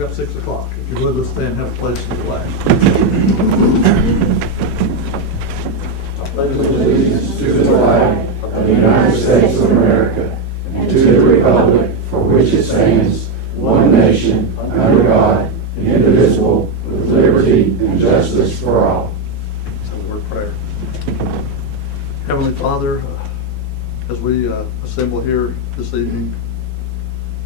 got 6 o'clock. If you're with us, stand, have a place to the flag. Allegiance to the flag of the United States of America and to the republic for which it stands, one nation, under God, indivisible, with liberty and justice for all. So the word prayer. Heavenly Father, as we assemble here this evening,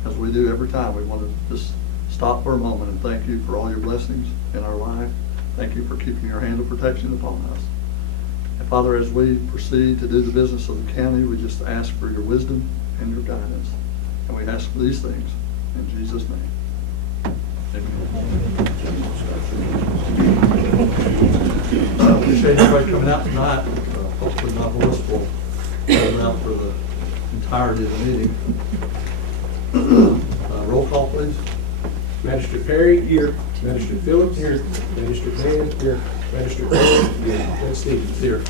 as we do every time, we want to just stop for a moment and thank you for all your blessings in our life. Thank you for keeping your hand of protection upon us. And Father, as we proceed to do the business of the county, we just ask for your wisdom and your guidance. And we ask for these things in Jesus' name. Appreciate everybody coming out tonight. Hopefully my voice will hold out for the entirety of the meeting. Roll call, please. Magistrate Perry. Here. Magistrate Phillips. Here. Magistrate Mann. Here. Magistrate Perry. Here. Judge Stevens. Here.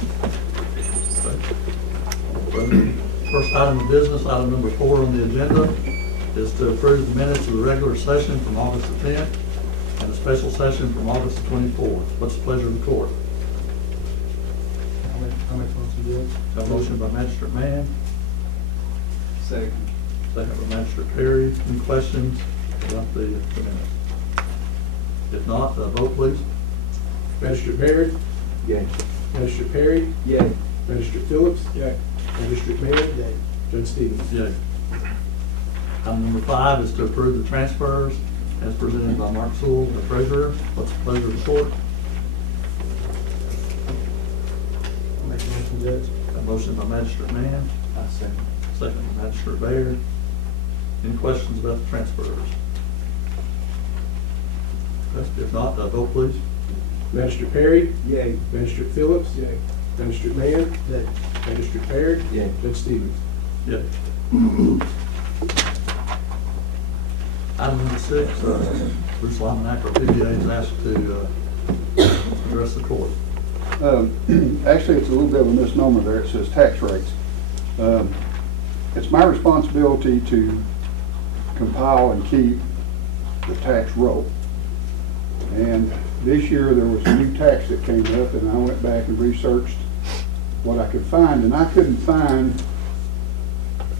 First item of business, item number 4 on the agenda, is to approve the minutes of the regular session from August the 10th and the special session from August the 24th. What's the pleasure of the court? I'll make motion to do it. A motion by Magistrate Mann, Second. second by Magistrate Perry. Any questions about the minutes? If not, vote please. Magistrate Baird. Yay. Magistrate Perry. Yay. Magistrate Phillips. Yay. Magistrate Mann. Yay. Judge Stevens. Yay. Item number 5 is to approve the transfers as presented by Mark Sewell, the treasurer. What's the pleasure of the court? I'll make a motion, Judge. A motion by Magistrate Mann, I second. second by Magistrate Baird. Any questions about the transfers? If not, vote please. Magistrate Perry. Yay. Magistrate Phillips. Yay. Magistrate Mann. Yay. Magistrate Baird. Yay. Judge Stevens. Yay. Item number 6, Bruce Lyman, our PBA, is asked to address the court. Actually, it's a little bit of a misnomer there. It says tax rates. It's my responsibility to compile and keep the tax roll. And this year there was a new tax that came up, and I went back and researched what I could find, and I couldn't find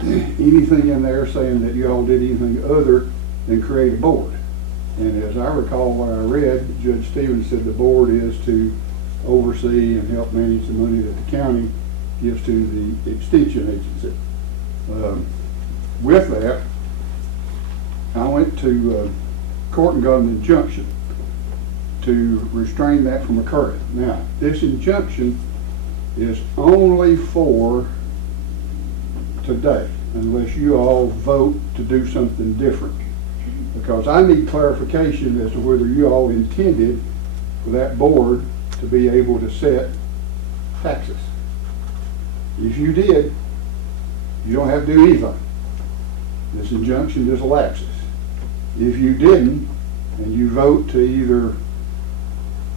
anything in there saying that you all did anything other than create a board. And as I recall what I read, Judge Stevens said the board is to oversee and help manage the money that the county gives to the extension agency. With that, I went to court and got an injunction to restrain that from occurring. Now, this injunction is only for today, unless you all vote to do something different. Because I need clarification as to whether you all intended for that board to be able to set taxes. If you did, you don't have to do anything. This injunction just elapses. If you didn't, and you vote to either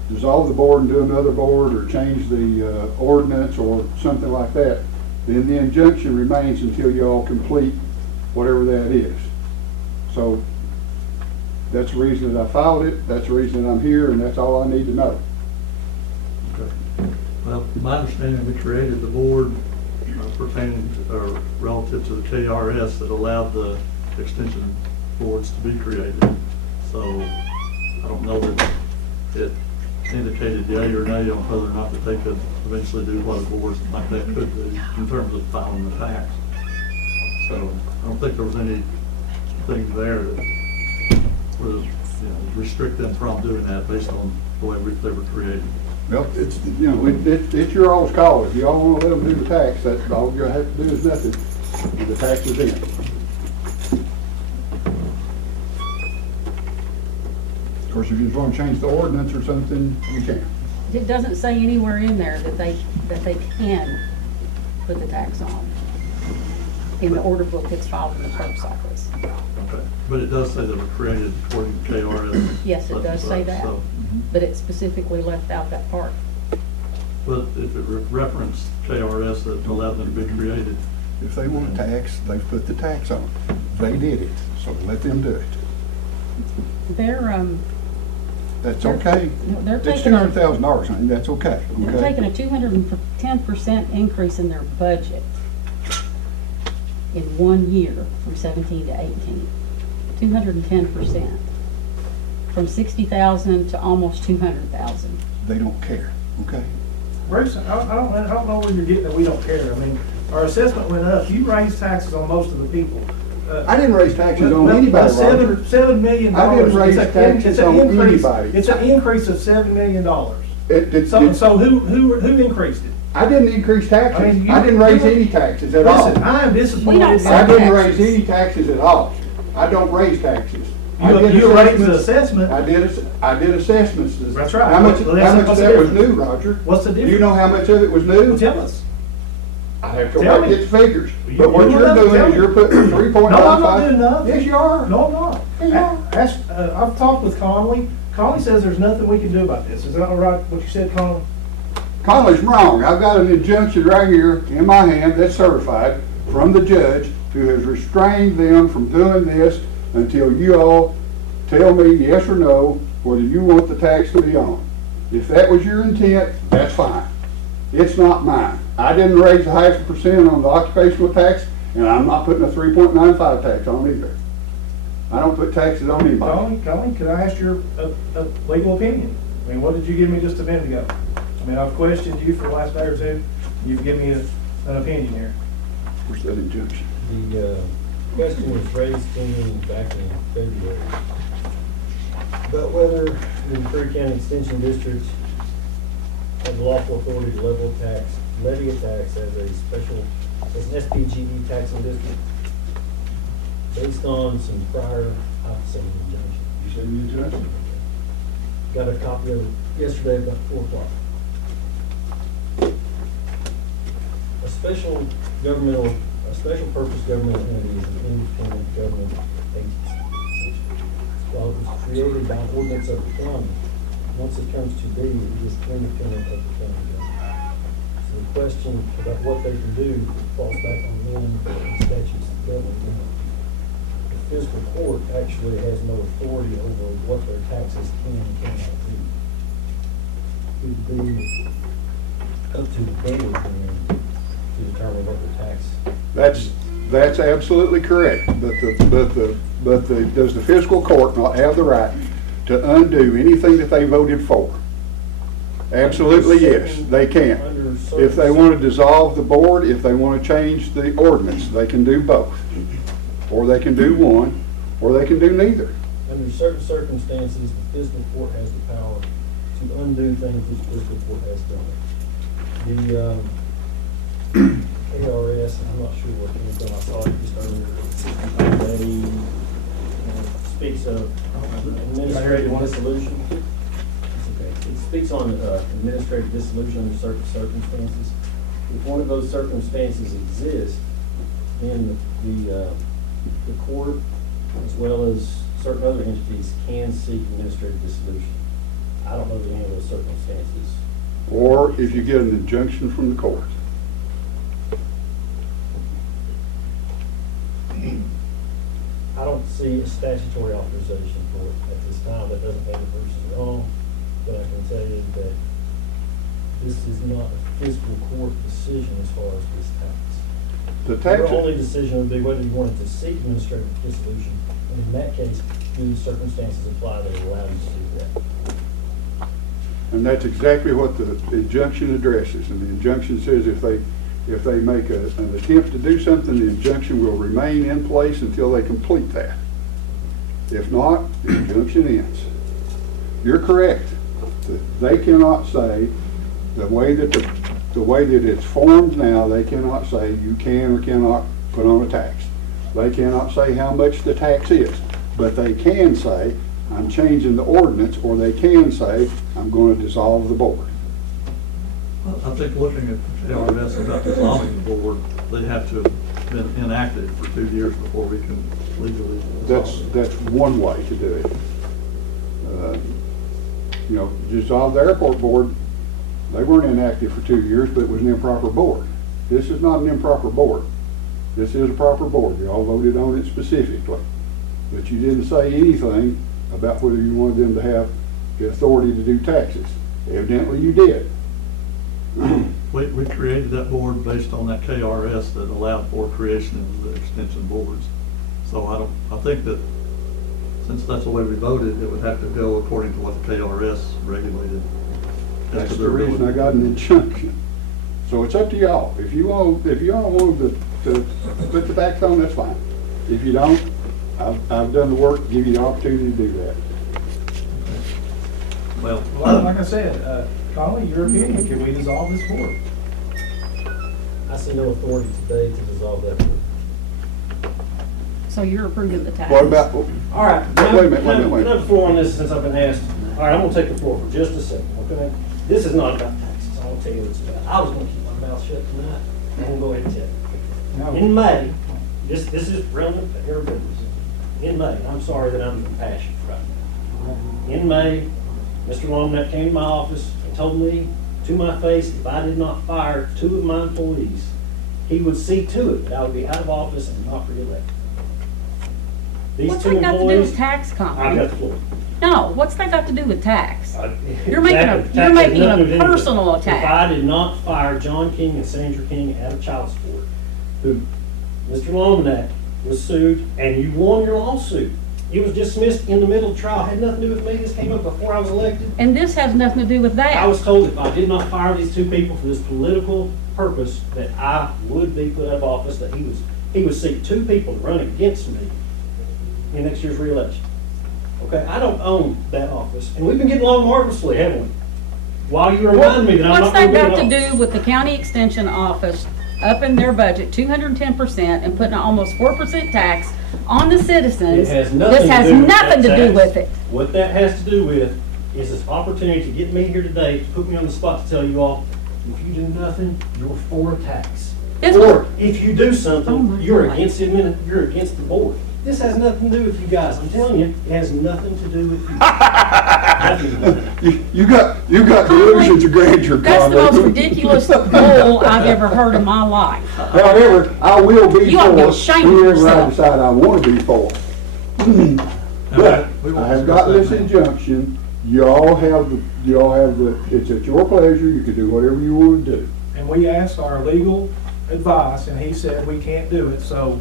dissolve the board and do another board, or change the ordinance or something like that, then the injunction remains until you all complete whatever that is. So that's the reason that I filed it, that's the reason that I'm here, and that's all I need to know. Okay. Well, my understanding, we created the board pertaining or relative to the KRS that allowed the extension boards to be created. So I don't know that it indicated yea or nay on whether or not that they could eventually do what a board like that could do in terms of filing the tax. So I don't think there was anything there that would restrict them from doing that based on the way they were created. Well, it's your all's call. If you all want to let them do the tax, that's all you have to do is nothing, and the tax is in. Of course, if you just want to change the ordinance or something, you can. It doesn't say anywhere in there that they can put the tax on. In the order book that's filed in the clerk's office. Okay. But it does say that were created according to KRS. Yes, it does say that, So, but it specifically left out that part. but if it referenced KRS that allowed them to be created. If they want a tax, they've put the tax on. They did it, so let them do it. They're, That's They're- okay. they're It's taking a- $200,000, honey, that's okay, they're okay? taking a 210% increase in their budget in 1 year from 17 to 18. 210%. From 60,000 to almost 200,000. They don't care, okay? Bruce, I don't know where you're getting that we don't care. I mean, our assessment went up. You raised taxes on most of the people. I didn't raise taxes on Well, anybody, Roger. $7 million. I didn't raise It's taxes an on increase- anybody. It's an increase of $7 million. It- So who increased it? I didn't increase taxes. I mean, I didn't raise you- any taxes at all. Listen, I am We disappointed. don't in say I that. didn't taxes. raise any taxes at all. I don't raise taxes. I did You raised the assessments. assessment. I did assessments. That's right. How much, Well, how much of what's the that was new, difference? Roger? What's the Do you difference? know how much of it was new? Well, tell us. I have to Tell go me. get the figures. You- But what you you're know, doing tell is me. you're putting 3.95. No, I'm not doing nothing. Yes, you are. No, I'm not. Yeah, you are. I've talked with Conley. Conley says there's nothing we can do about this. Is that all right, what you said, Conley? Conley's wrong. I've got an injunction right here in my hand that's certified from the judge who has restrained them from doing this until you all tell me yes or no whether you want the tax to be on. If that was your intent, that's fine. It's not mine. I didn't raise the 0.5% on the occupational tax, and I'm not putting a 3.95 tax on either. I don't put taxes on anybody. Conley, could I ask your legal opinion? I mean, what did you give me just a minute ago? I mean, I've questioned you for the last day or two. You've given me an opinion here. Where's that injunction? The question was raised to me back in February about whether the McCreary County Extension District had the lawful authority to levy a tax as an SPGE taxing district based on some prior outstanding injunctions. You said the injunction? Got a copy of it yesterday about 4 o'clock. A special purpose governmental entity is an independent government agency. While it was created by ordinance of the county, once it comes to be, it is independent of the county government. So the question about what they can do falls back on them and statutes that govern them. The fiscal court actually has no authority over what their taxes can and cannot do. It would be up to the board then to determine what the tax. That's absolutely correct, but does the fiscal court not have the right to undo anything that they voted for? Absolutely, yes, they can. If they want to dissolve the board, if they want to change the ordinance, they can do both. Or they can do one, or they can do neither. Under certain circumstances, the fiscal court has the power to undo things the fiscal court has done. The ARS, I'm not sure what it is, but I saw it just earlier. They speaks of administrative dissolution. It's okay. It speaks on administrative dissolution under certain circumstances. If one of those circumstances exists, then the court, as well as certain other entities, can seek administrative dissolution. I don't know the any of those circumstances. Or if you get an injunction from the court. I don't see a statutory authorization for it at this time. That doesn't mean the person's wrong, but I can tell you that this is not a fiscal court decision as far as this tax. The tax, Your only decision would be whether you wanted to seek administrative dissolution, and in that case, do the circumstances apply that allow you to do that? and that's exactly what the injunction addresses. And the injunction says if they make an attempt to do something, the injunction will remain in place until they complete that. If not, the injunction ends. You're correct. They cannot say, the way that it's formed now, they cannot say you can or cannot put on a tax. They cannot say how much the tax is, but they can say, I'm changing the ordinance, or they can say, I'm going to dissolve the board. I think looking at the ARS about dissolving the board, they have to have been inactive for 2 years before we can legally dissolve. That's one way to do it. Dissolve the airport board, they weren't inactive for 2 years, but it was an improper board. This is not an improper board. This is a proper board. You all voted on it specifically. but you didn't say anything about whether you wanted them to have the authority to do taxes. Evidently you did. We created that board based on that KRS that allowed for creation of the extension boards. So I think that since that's the way we voted, it would have to go according to what the KRS regulated. That's the reason I got an injunction. So it's up to y'all. If y'all want to put the back on, that's fine. If you don't, I've done the work to give you the opportunity to do that. Well, Like I said, Conley, your opinion, can we dissolve this board? I see no authority today to dissolve that board. So you're approving the tax? What about, All right. Wait a minute. Can I have the floor on this since I've been asked? All right, I'm gonna take the floor for just a second, okay? This is not about taxes, I'll tell you what it's about. I was gonna keep my mouth shut tonight, I'm gonna go ahead and tell you. In May, this is relevant to everybody. In May, I'm sorry that I'm impassioned right now. In May, Mr. Longnet came to my office and told me to my face, if I did not fire 2 of my employees, he would see to it that I would be out of office and not reelected. These What's 2 that got to do employees, with tax, I've got Conley? the floor. No, what's that got to do with tax? You're Exactly. making a Nothing to do with it. personal If attack. I did not fire John King and Sandra King out of child support, who Mr. Lomanak was sued, and you won your lawsuit. It was dismissed in the middle of the trial, had nothing to do with me, this came up before I was elected. And this has nothing to do with that. I was told if I did not fire these 2 people for this political purpose, that I would be put out of office, that he would seek 2 people to run against me in next year's reelection. Okay, I don't own that office, and we've been getting along marvelously, haven't we? While you remind me that I'm What's not that gonna got to be in office. do with the county extension office upping their budget 210% and putting almost 4% tax on the citizens? It has nothing This to has do with nothing that to do tax. with it. What that has to do with is this opportunity to get me here today, to put me on the spot to tell you all, if you do nothing, you're for tax. This Or was- if you do Oh something, my you're God. against you're against the board. This has nothing to do with you guys. I'm telling you, it has nothing to do with you. Nothing to do. you got delusions of grandeur, That's the most Conley. ridiculous bull I've ever heard in my life. However, I will be You ought to be for ashamed of whoever I yourself. decide I want to be for. But I have got this injunction. Y'all have the, it's at your pleasure. You can do whatever you want to do. And we asked our legal advice, and he said we can't do it, so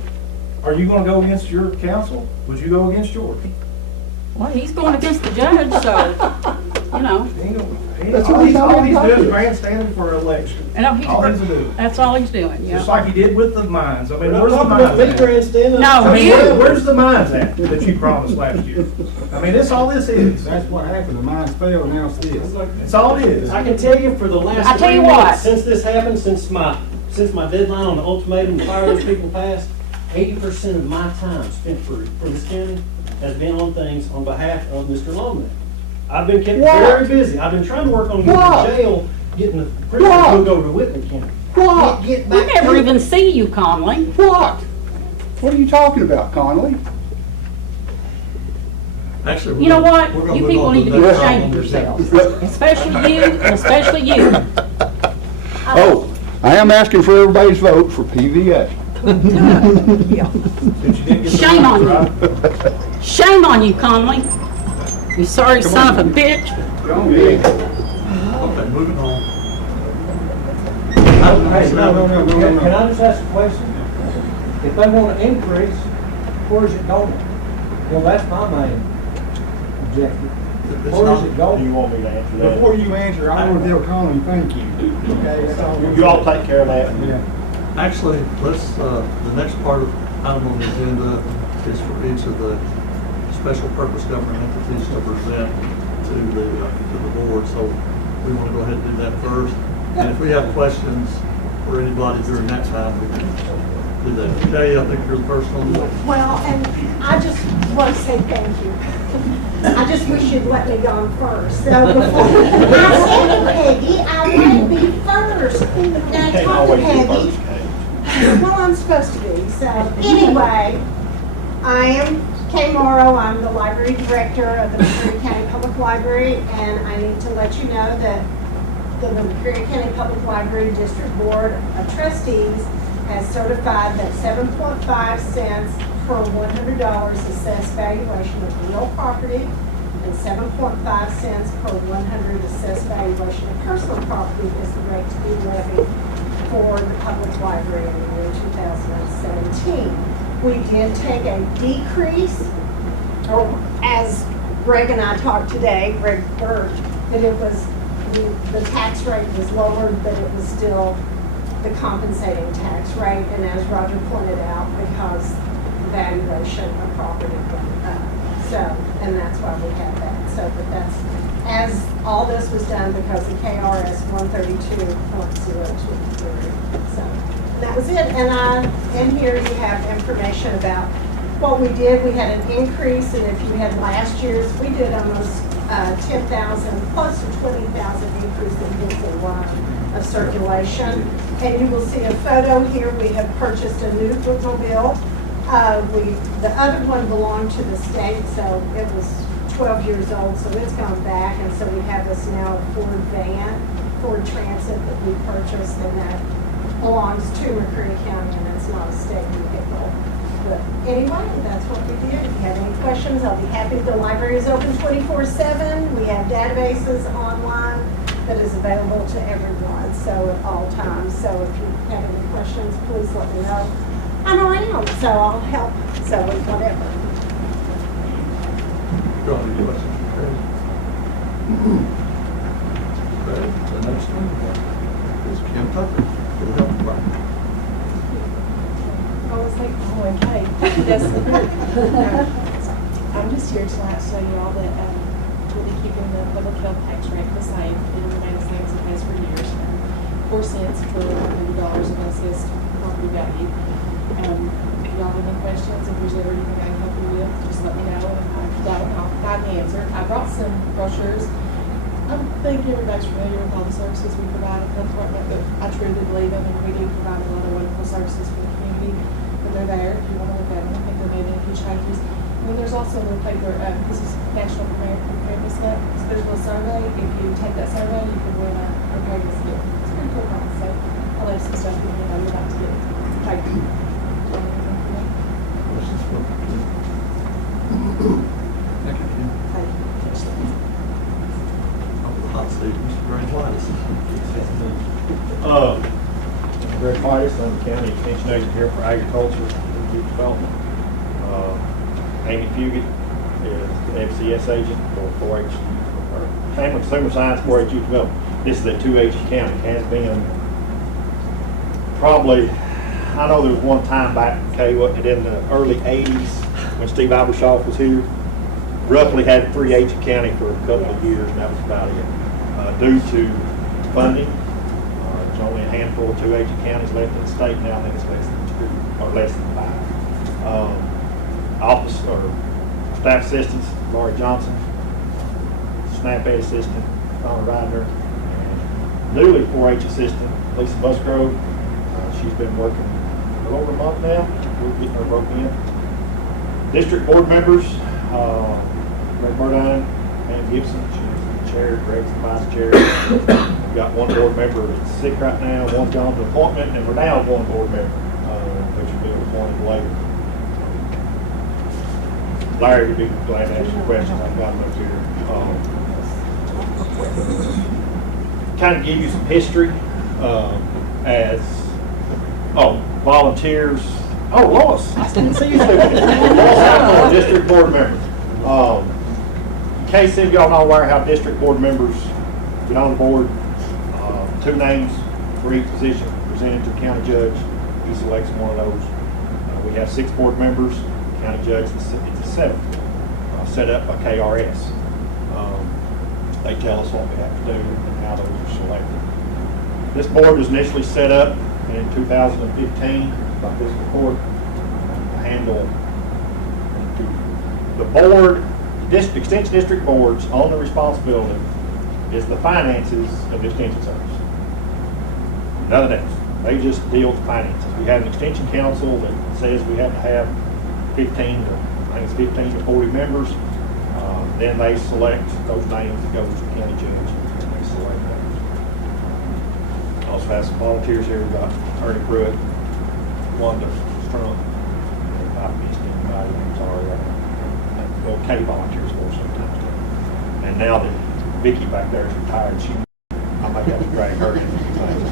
are you gonna go against your counsel? Would you go against yours? Well, he's going against the judge, so, you know. That's All what he's I'm doing is talking. grandstanding for an election. I know he's, All he's doing. that's all he's doing, Just yeah. like he did with the mines. I mean, We're not where's the talking about me mines at? grandstanding. No, I mean, you. where's the mines at that you promised last year? I mean, that's all this is. That's what happened, the mines failed, now it's this. That's all it is. I can tell you for the last I tell 3 you months, what. since this happened, since my deadline on the ultimatum to fire those people passed, 80% of my time spent for this county has been on things on behalf of Mr. Longman. I've been kept What? very busy. I've been trying to work on getting What? the jail, getting the prisoners What? moved over to Whitman County. What? Get We back never to even see you, Conley. What? What are you talking about, Conley? actually, You know what? we're gonna You move people on to need to the be next ashamed of item. yourselves. Especially you, and especially you. Oh, I am asking for everybody's vote for PVA. That you didn't get the Shame on mines, you. right? Shame on you, Conley. You sorry son of a bitch. Okay, moving on. Hey, no. Can I just ask a question? If they want to increase, where's it going? Well, that's my main objective. It's Where not- is it going? Do you want me to answer that? Before you answer, I want to tell Conley, thank you. Okay, that's all. You all take care of that. Yeah. Actually, the next part of item on the agenda is for each of the special purpose government entities to present to the board, so we want to go ahead and do that first. And if we have questions for anybody during that time, we can do that. Jay, I think you're the first on the list. Well, and I just want to say thank you. I just wish you'd let me go on first. So before, I said to Peggy, I want to be first. And I Can't talked to always be Peggy. first, Kate. Well, I'm supposed to be. So anyway, I am Kay Morrow. I'm the library director of the McCreary County Public Library, and I need to let you know that the McCreary County Public Library District Board of Trustees has certified that 7.5 cents per $100 assessed valuation of real property and 7.5 cents per 100 assessed valuation of personal property is the rate to be levied for the public library in the year 2017. We did take a decrease, or as Greg and I talked today, Greg Burt, that it was, the tax rate was lowered, but it was still the compensating tax rate. And as Roger pointed out, because the valuation of property went up. So, and that's why we have that. So, but that's, as all this was done because of KRS 132.023. So, that was it. And here you have information about what we did. We had an increase, and if you had last year's, we did almost 10,000, close to 20,000 increase in vehicle line of circulation. And you will see a photo here. We have purchased a new bookmobile. The other one belonged to the state, so it was 12 years old, so it's gone back. And so we have this now Ford van, Ford Transit that we purchased, and that belongs to McCreary County, and it's not a state vehicle. But anyway, that's what we did. If you have any questions, I'll be happy. The library is open 24/7. We have databases online that is available to everyone, so at all times. So if you have any questions, please let me know. I'm around, so I'll help. So with whatever. Draw any questions for Craig? Craig, the next one is Kim Tucker, for the Health Department. I was like, oh, okay. I'm just here tonight to tell you all that we'll be keeping the public health tax rate the same. It'll remain the same as it has for years. 4 cents per $100 of assessed property value. If y'all have any questions, if there's ever anything I can help you with, just let me know. I'll find the answer. I brought some brochures. I think everybody's familiar with all the services we provide at the health department, but I truly believe in them. We do provide a lot of wonderful services for the community, but they're there if you want to look at them. I think they made a few changes. And then there's also a little paper, this is National Preparedness Month. So there's a little survey. If you take that survey, you can win a preparedness gift. It's pretty cool, right? So I'll have some stuff you know you'd like to get. Thank you. Questions for Kim? Thank you, Kim. Hot seat, Mr. Greg White. Greg White, I'm the county extension agent here for agriculture and youth development. Amy Fugit is the FCS agent for 4-H, or Family Consumer Science 4-H youth development. This is at 2H County. Has been probably, I know there was one time back, okay, in the early 80s when Steve Ibershoff was here, roughly had 3H County for a couple of years, and that was about it. Due to funding, there's only a handful of 2H counties left in the state now. I think it's less than 2 or less than 5. Office or staff assistants, Laurie Johnson, SNAP Ed assistant, Donna Ryder, and newly 4-H assistant, Lisa Busgrove. She's been working a little over a month now. We're getting her broken in. District board members, Greg Burdine, Ann Gibson, she's the chair, Greg's the vice chair. We've got one board member that's sick right now, one's gone to appointment, and we're down one board member, which will be appointed later. Larry would be glad to answer questions. I've got them up here. Kind of give you some history as volunteers. Oh, Lois, I didn't see you sleeping. Lois, district board member. In case any of y'all not aware how district board members get on the board, 2 names for each position presented to the county judge. He selects one of those. We have 6 board members. County judge is the 7th, set up by KRS. They tell us what we have to do and how those are selected. This board was initially set up in 2015 by Fiscal Court to handle the board. Extension district board's only responsibility is the finances of the extension service. Nothing else. They just deal with finances. We have an extension council that says we have to have 15 to 40 members. Then they select those names that goes to the county judge, and they select those. Also have some volunteers here. We've got Ernie Pruitt, Wanda Strunk, and Bob Beeston. everybody, I'm sorry, well, Kay volunteers for us sometimes too. And now that Vicky back there is retired, I might have to drag her into things.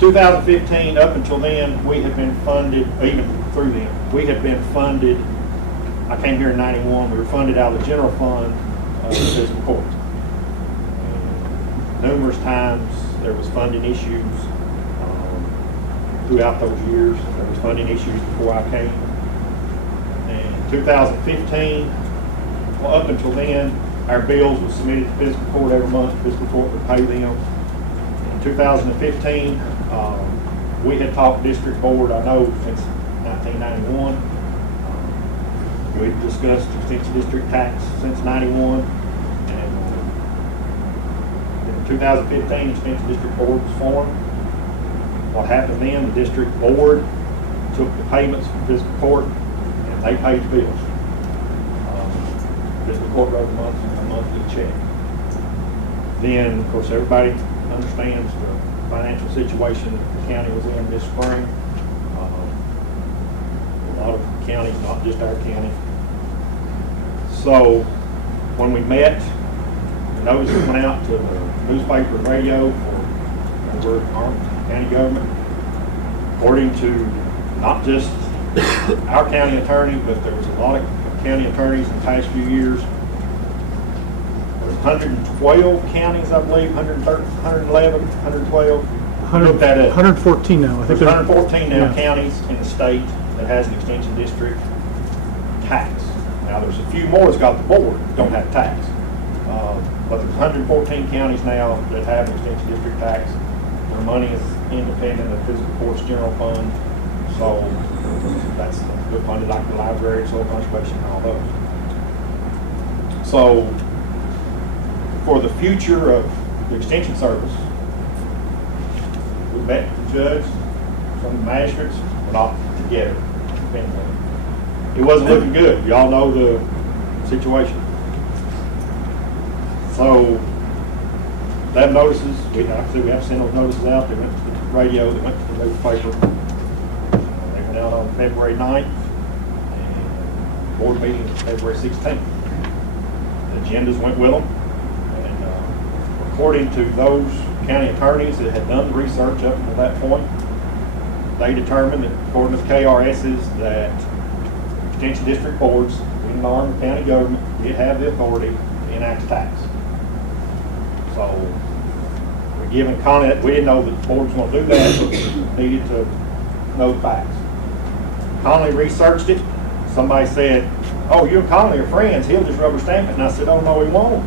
2015, up until then, we had been funded, even through then, we had been funded, I came here in 91, we were funded out of the general fund of the fiscal court. Numerous times there was funding issues throughout those years. There was funding issues before I came. And 2015, well, up until then, our bills were submitted to fiscal court every month. Fiscal court would pay them. In 2015, we had talked district board, I know, since 1991. We had discussed extension district tax since 91. And in 2015, extension district board was formed. What happened then, the district board took the payments from fiscal court and they paid the bills. Fiscal court wrote a monthly check. Then, of course, everybody understands the financial situation that the county was in this spring. A lot of counties, not just our county. So when we met, the notices went out to the newspaper and radio for our county government. According to not just our county attorney, but there was a lot of county attorneys in the past few years. There's 112 counties, I believe, 113, 111, 112. Look that up. 114 now. I think There's 114 now yeah. counties in the state that has an extension district tax. Now there's a few more that's got the board that don't have tax. But there's 114 counties now that have an extension district tax. Their money is independent of fiscal court's general fund. So that's good funded like the library, soil conservation, and all those. So for the future of the extension service, we met with the judge, some of the magistrates, we're not together. It wasn't looking good. Y'all know the situation. So that notices, we have to send those notices out. They went to the radio, they went to the newspaper. They went out on February 9th, and board meeting was February 16th. The agendas went with them, and according to those county attorneys that had done the research up to that point, they determined that according to the KRSs that extension district boards in the arm of the county government did have the authority to enact tax. So we're giving Connie, we didn't know that the board was going to do that, but we needed to know the facts. Conley researched it. Somebody said, "Oh, you and Conley are friends. He'll just rubber stamp it." And I said, "Oh, no, he won't.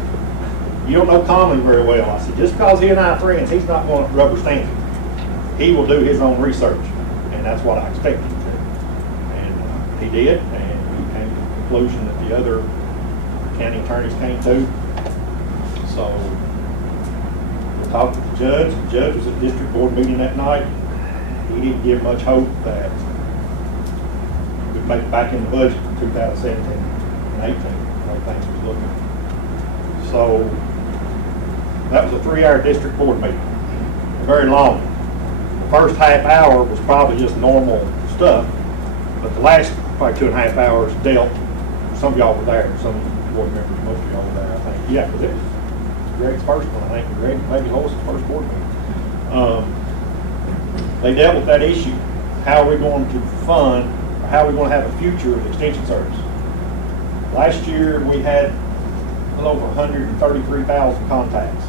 You don't know Conley very well." I said, "Just because he and I are friends, he's not going to rubber stamp it. He will do his own research." And that's what I expected him to do. And he did, and we came to the conclusion that the other county attorneys came to. So we talked to the judge. The judge was at the district board meeting that night. He didn't give much hope that we'd make it back in the budget for 2017 and 18, the way things was looking. So that was a 3-hour district board meeting, very long. The first half hour was probably just normal stuff, but the last probably 2.5 hours dealt. Some of y'all were there, some of the board members, most of y'all were there, I think. Yeah, because it was Greg's first one, I think, Greg, maybe Hols's first board meeting. They dealt with that issue. How are we going to fund, or how are we going to have a future of extension service? Last year, we had a little over 133,000 contacts.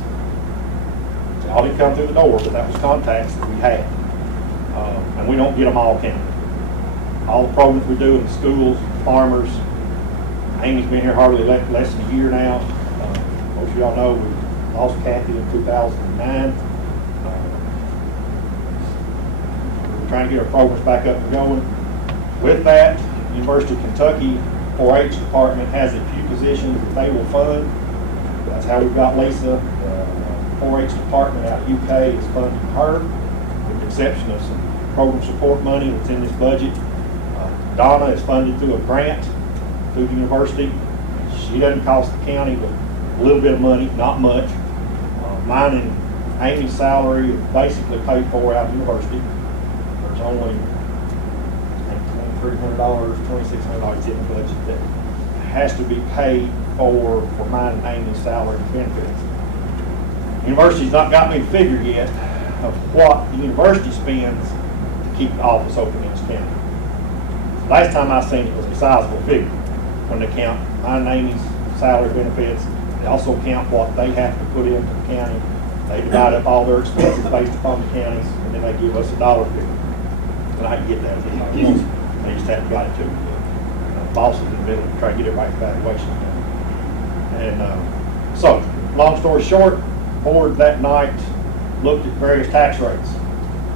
They all didn't come through the door, but that was contacts that we had. And we don't get them all counted. All the programs we do in the schools, farmers. Amy's been here hardly less than a year now. Most of y'all know we lost Kathy in 2009. We're trying to get our programs back up and going. With that, University of Kentucky 4-H department has a few positions that they will fund. That's how we've got Lisa. The 4-H department out of UK is funding her, with the exception of some program support money that's in this budget. Donna is funded through a grant through the university. She doesn't cost the county but a little bit of money, not much. Mine and Amy's salary is basically paid for out of the university. There's only, and $2,300, $2,600 in the budget that has to be paid for mine and Amy's salary and benefits. University's not got me the figure yet of what the university spends to keep the office open in this county. Last time I seen it was a sizable figure when they count mine and Amy's salary benefits. They also count what they have to put into the county. They divide up all their expenses based upon the counties, and then they give us a dollar figure. And I can get that if I want. They just have to write it to me. Boss is in the middle to try to get everybody's evaluation done. And so, long story short, board that night looked at various tax rates.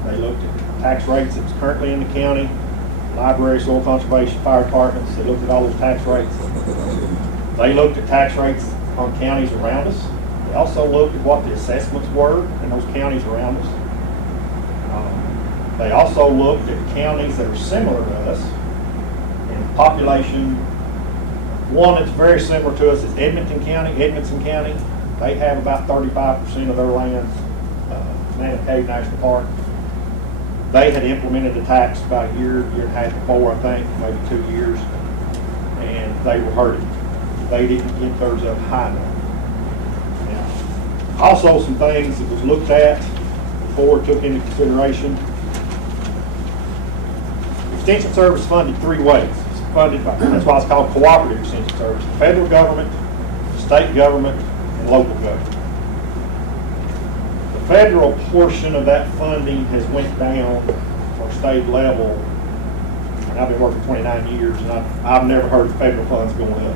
They looked at tax rates that's currently in the county, library, soil conservation, fire departments. They looked at all those tax rates. They looked at tax rates on counties around us. They also looked at what the assessments were in those counties around us. They also looked at counties that are similar to us in population. One that's very similar to us is Edmonson County. They have about 35% of their land, Mammoth Cave National Park. They had implemented the tax about a year and a half before, I think, maybe 2 years, and they were hurting. They didn't get theirs up high enough. Now, also some things that was looked at, the board took into consideration. Extension Service funded 3 ways. It's funded by, that's why it's called cooperative extension service: the federal government, state government, and local government. The federal portion of that funding has went down for state level, and I've been working 29 years, and I've never heard of federal funds going up.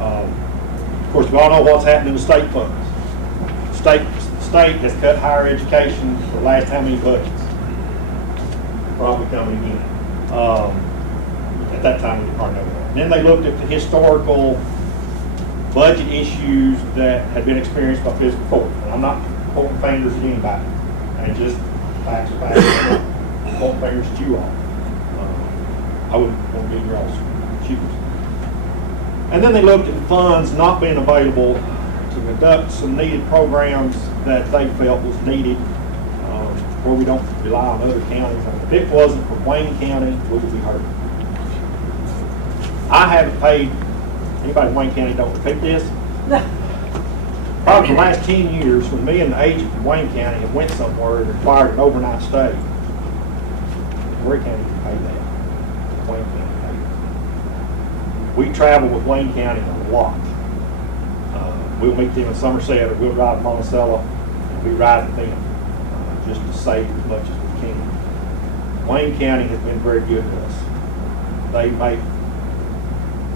Of course, we all know what's happened in the state funds. State has cut higher education for the last how many budgets? Probably coming again. At that time, we didn't hardly know that. And then they looked at the historical budget issues that had been experienced by fiscal court. And I'm not pointing fingers at anybody. And just facts are facts. Pointing fingers at you all. I wouldn't want to be in your all's shoes. And then they looked at funds not being available to conduct some needed programs that they felt was needed, where we don't rely on other counties. I mean, if it wasn't for Wayne County, we would be hurting. I haven't paid, anybody in Wayne County don't repeat this? Probably the last 10 years, when me and the agent from Wayne County have went somewhere and required an overnight stay, Wayne County can pay that. Wayne County paid it. We travel with Wayne County a lot. We'll meet them in Somerset, or we'll drive to Monticello, and we ride with them just to save as much as we can. Wayne County has been very good to us.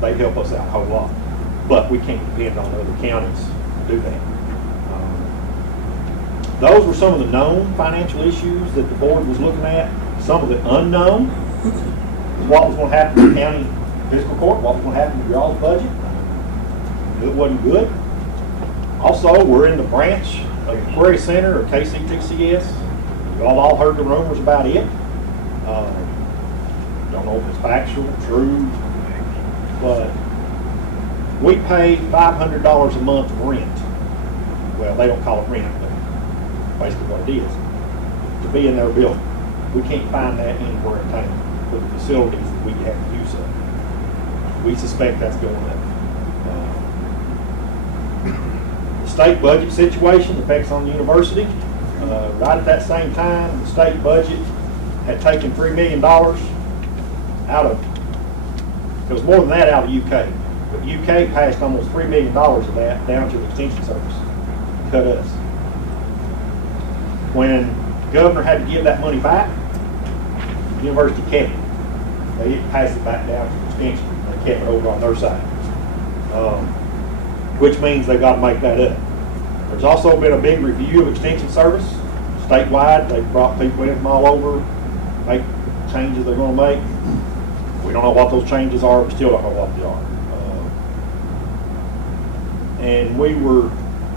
They help us out a whole lot, but we can't depend on other counties to do that. Those were some of the known financial issues that the board was looking at. Some of the unknown, what was going to happen to the county fiscal court, what was going to happen to y'all's budget. It wasn't good. Also, we're in the branch of McCreary Center, or KCTCS. You all heard the rumors about it. Don't know if it's factual, true, but we pay $500 a month rent. Well, they don't call it rent, but basically what it is, to be in their building. We can't find that anywhere in town for the facilities that we have to use of. We suspect that's going up. The state budget situation affects on the university. Right at that same time, the state budget had taken $3 million out of, it was more than that out of the UK. But the UK passed almost $3 million of that down to the extension service, cut us. When the governor had to give that money back, the university kept it. They didn't pass it back down to the extension. They kept it over on their side, which means they've got to make that up. There's also been a big review of extension service statewide. They've brought people in from all over, make changes they're going to make. We don't know what those changes are. We still don't know what they are. And we were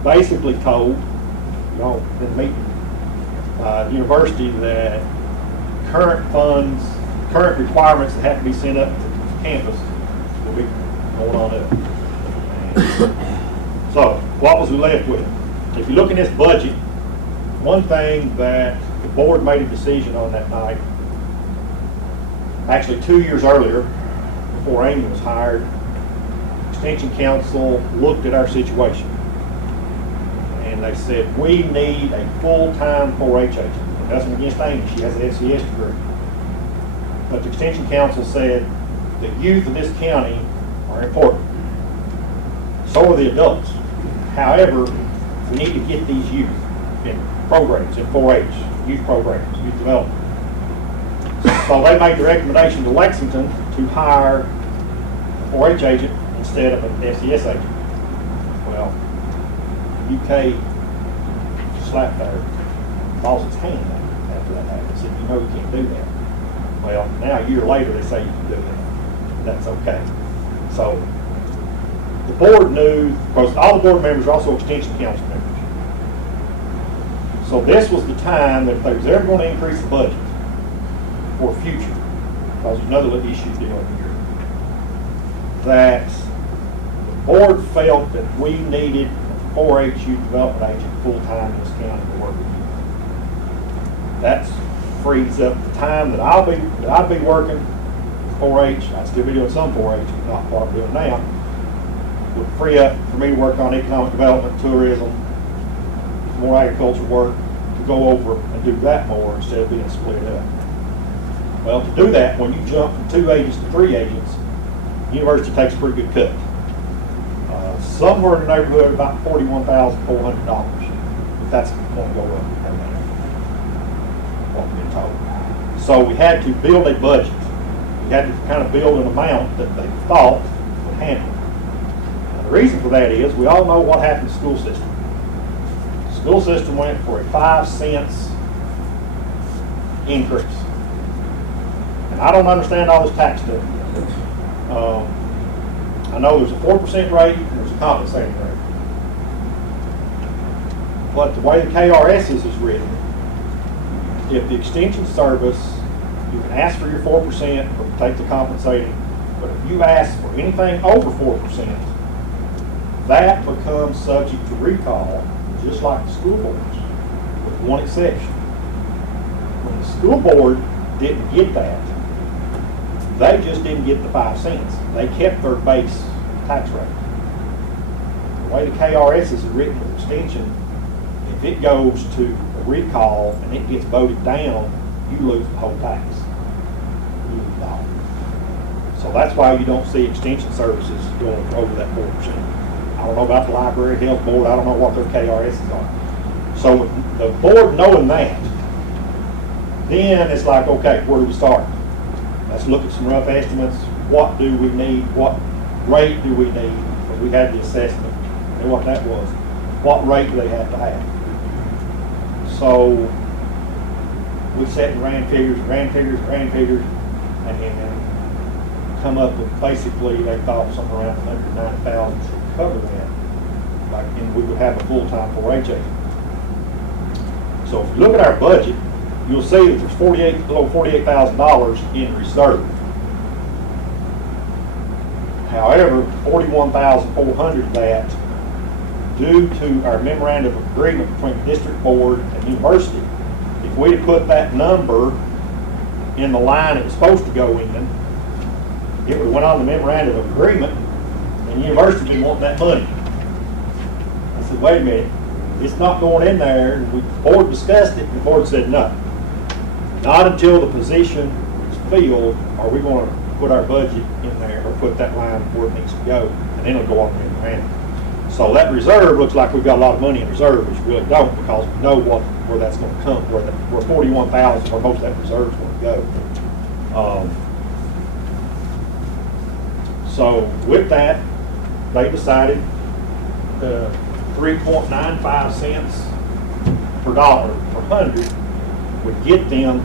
basically told, in the meeting, the university, that current funds, current requirements that have to be sent up to campus will be going on up. And so, what was we left with? If you look in this budget, one thing that the board made a decision on that night Actually, 2 years earlier, before Amy was hired, Extension Council looked at our situation. And they said, we need a full-time 4-H agent. Nothing against Amy, she has an SES degree. But the Extension Council said, the youth of this county are important. So are the adults. However, we need to get these youth in programs, in 4-H, youth programs, youth development. So they made the recommendation to Lexington to hire a 4-H agent instead of an SES agent. Well, UK slapped their boss's hand after that happened. Said, you know you can't do that. Well, now a year later they say you can do that. That's okay. So the board knew, because all the board members are also Extension Council members. So this was the time that if they was ever going to increase the budget for future, because there's another little issue deal here, that the board felt that we needed a 4-H youth development agent full-time in this county to work with youth. That frees up the time that I'd be working 4-H. I'd still be doing some 4-H, but not what I'm doing now. Would free up for me to work on economic development, tourism, more agriculture work, to go over and do that more instead of being split up. Well, to do that, when you jump from 2 agents to 3 agents, the university takes a pretty good cut. Somewhere in the neighborhood of about $41,400, if that's going to go up, what we've been told. So we had to build a budget. We had to kind of build an amount that they thought would handle it. Now, the reason for that is we all know what happened to the school system. The school system went for a 5 cents increase. And I don't understand all this tax stuff. I know there's a 4% rate and there's a compensating rate. But the way the KRS is written, if the extension service, you can ask for your 4% or take the compensating, but if you ask for anything over 4%, that becomes subject to recall, just like the school boards, with one exception. When the school board didn't get that, they just didn't get the 5 cents. They kept their base tax rate. The way the KRS is written with extension, if it goes to a recall and it gets voted down, you lose the whole tax. You lose it all. So that's why you don't see extension services going over that 4%. I don't know about the library, health board, I don't know what their KRSs are. So with the board knowing that, then it's like, okay, where do we start? Let's look at some rough estimates. What do we need? What rate do we need? Because we had the assessment, and what that was. What rate do they have to have? So we sat and ran figures, and come up with basically they thought something around 190,000 should cover that. Like, and we would have a full-time 4-H agent. So if you look at our budget, you'll see that there's below $48,000 in reserve. However, $41,400 of that, due to our memorandum of agreement between the district board and university, if we'd have put that number in the line it was supposed to go in, it would have went on the memorandum of agreement, and the university didn't want that money. I said, wait a minute, it's not going in there. And the board discussed it, and the board said no. Not until the position is filled are we going to put our budget in there or put that line where it needs to go, and then it'll go on the memorandum. So that reserve looks like we've got a lot of money in reserve, which we really don't, because we know where that's going to come, where 41,000, where most of that reserve is going to go. So with that, they decided 3.95 cents per dollar per 100 would get them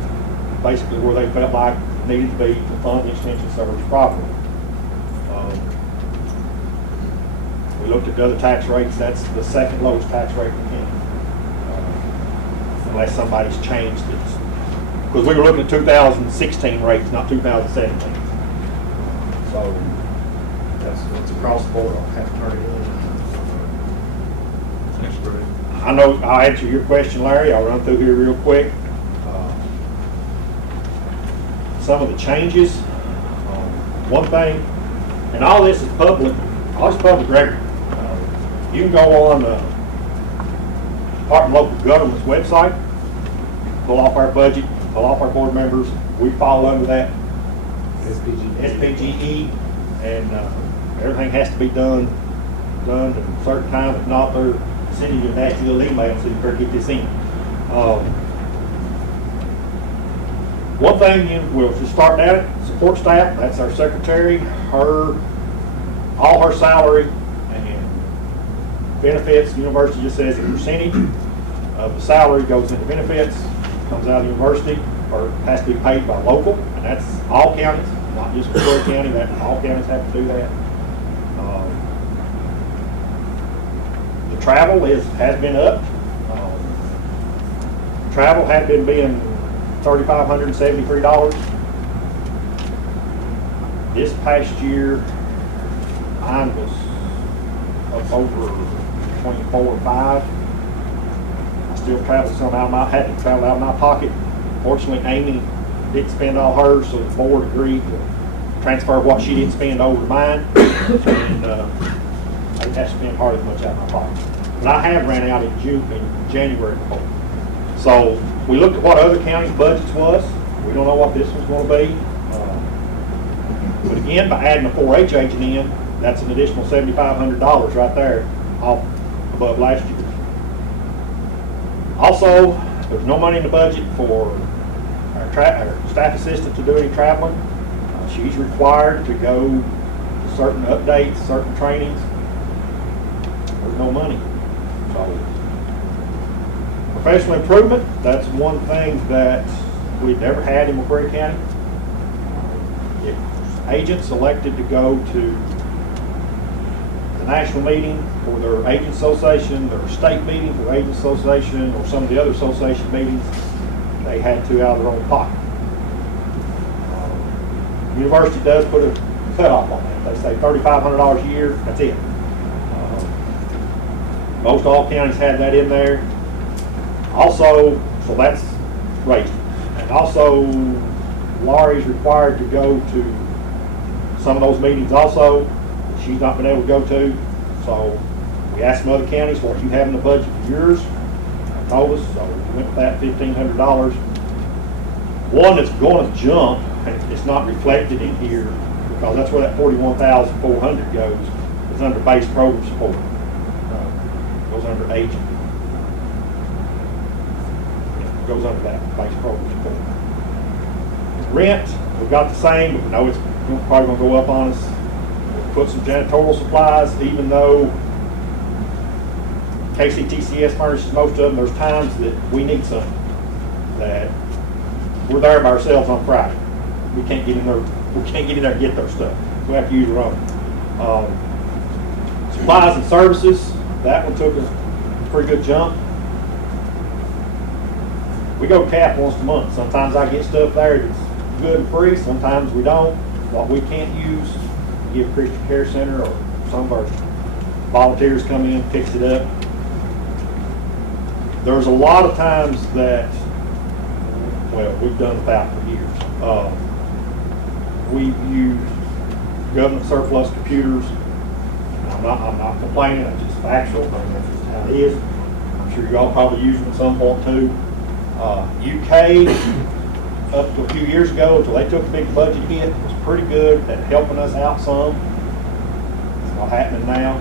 basically where they felt like needed to be to fund the extension service properly. We looked at the other tax rates. That's the second lowest tax rate in the county, unless somebody's changed it. Because we were looking at 2016 rates, not 2017. So that's across the board. I'll have to turn it in. Thanks, Greg. I know I'll answer your question, Larry. I'll run through here real quick. some of the changes. One thing, and all this is public, all this is public record. You can go on the Department of Local Government's website, pull off our budget, pull off our board members. We fall under that SPGE, and everything has to be done at a certain time. If not, they're sending you a nasty little email so you better get this in. One thing we'll just start at it, support staff, that's our secretary, all her salary and benefits. The university just says a percentage of the salary goes into benefits, comes out of the university, or has to be paid by local, and that's all counties, not just McCreary County, that all counties have to do that. The travel has been up. Travel had been being $3,573. This past year, mine was up over 24 or 5. I still traveled some out of my, had to travel out of my pocket. Fortunately, Amy didn't spend all hers, so the board agreed to transfer what she didn't spend over to mine. And I didn't have to spend hardly as much out of my pocket. But I have ran out in January before. So we looked at what other counties' budgets was. We don't know what this one's going to be. But again, by adding a 4-H agent in, that's an additional $7,500 right there, off above last year. Also, there's no money in the budget for our staff assistant to do any traveling. She's required to go to certain updates, certain trainings. There's no money. So, professional improvement, that's one thing that we've never had in McCreary County. If agents elected to go to the national meeting for their agent association, their state meeting for the agent association, or some of the other association meetings, they had to out of their own pocket. University does put a cutoff on that. They say $3,500 a year, that's it. Most all counties had that in there. Also, so that's raised. And also, Laurie's required to go to some of those meetings also. She's not been able to go to. So we asked some other counties what you have in the budget for yours. They told us, so we went with that $1,500. One that's going to jump, and it's not reflected in here because that's where that $41,400 goes. It's under base program support. Goes under agent. Goes under that base program support. Rent, we've got the same, but we know it's probably going to go up on us. We'll put some janitorial supplies, even though KCTCS furnishes most of them. There's times that we need some that we're there by ourselves on Friday. We can't get in there. We can't get in there and get their stuff. So we have to use our own. Supplies and services. That one took a pretty good jump. We go cap once a month. Sometimes I get stuff there that's good and free. Sometimes we don't. What we can't use, we give Christian Care Center or some of our volunteers come in, fix it up. There's a lot of times that, well, we've done without for years. We've used government surplus computers. I'm not complaining, it's just factual. I mean, that's just how it is. I'm sure y'all probably use them at some point too. UK, up to a few years ago, until they took a big budget hit, was pretty good at helping us out some. It's not happening now.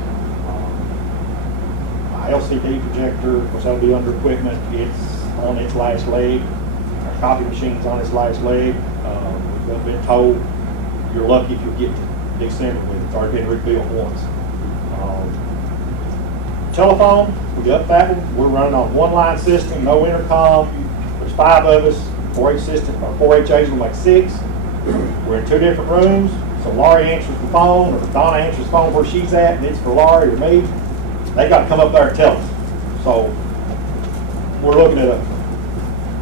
My LCD projector, of course that'll be under equipment, it's on its last leg. Our copy machine's on its last leg. We've been told you're lucky if you get to December with it. It's already been rebuilt once. Telephone, we got that one. We're running on one line system, no intercom. There's 5 of us. 4-H system, or 4-H agent like 6. We're in 2 different rooms. So Laurie answers the phone, or Donna answers the phone where she's at, and it's for Laurie or me. They got to come up there and tell us. So we're looking at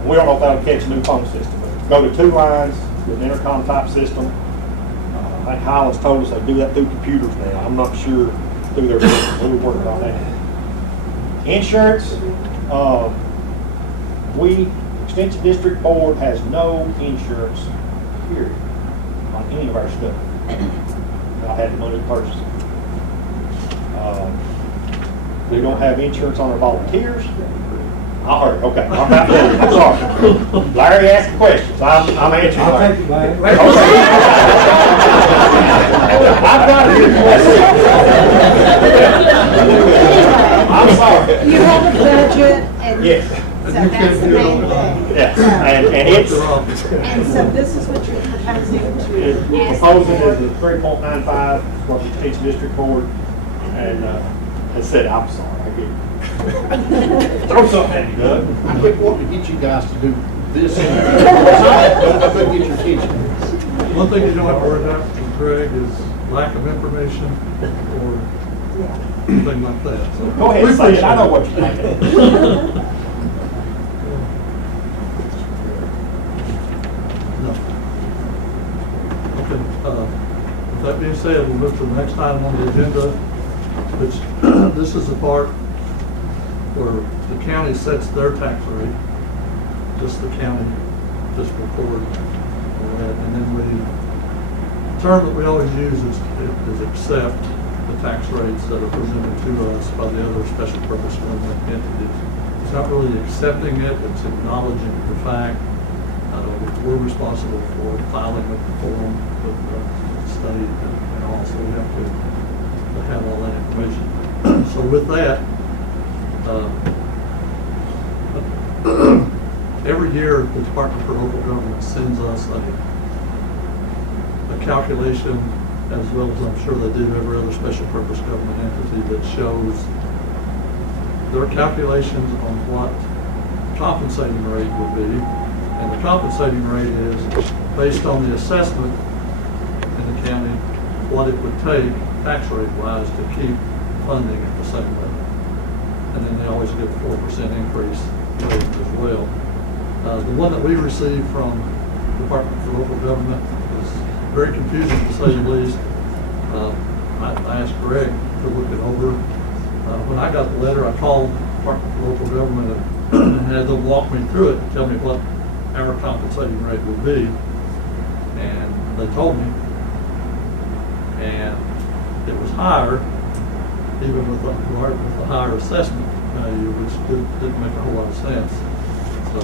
we don't know if that'll catch a new phone system. But go to 2 lines with an intercom type system. I think Highlands told us they do that through computers now. I'm not sure through their system. We're working on that. Insurance, Extension District Board has no insurance period, on any of our stuff. I had the money to purchase it. We don't have insurance on our volunteers. I heard, okay, I'm not, I'm sorry. Larry asked the questions, I'm answering. I'll Larry. take it, Larry. Okay. I've got it. I'm sorry. You have a budget, and Yes. so that's the main thing. Yeah, and it's, And so this is what you're proposing to ask proposing for. is a 3.95, what the each district board, and I said, I'm sorry, I get throw something at me, Doug. I kept wanting to get you guys to do this. I couldn't get your attention. One thing you don't have to worry about from Greg is lack of information or anything like that. So Go ahead we and say it, appreciate I know what you're thinking. No. Okay, with that being said, we'll move to the next item on the agenda, which, this is the part where the county sets their tax rate, just the county fiscal court, and then the term that we always use is accept the tax rates that are presented to us by the other special purpose government entities. It's not really accepting it, it's acknowledging the fact. We're responsible for filing with the form with the state and also we have to have all that information. So with that, every year the Department for Local Government sends us a calculation, as well as I'm sure they do every other special purpose government entity, that shows their calculations on what compensating rate would be. And the compensating rate is based on the assessment in the county, what it would take tax rate wise to keep funding at the same level. And then they always give a 4% increase rate as well. The one that we received from the Department for Local Government was very confusing, to say the least. I asked Greg to look it over. When I got the letter, I called the Department for Local Government and had them walk me through it and tell me what our compensating rate would be. And they told me. And it was higher, even with the higher assessment value, which didn't make a whole lot of sense. So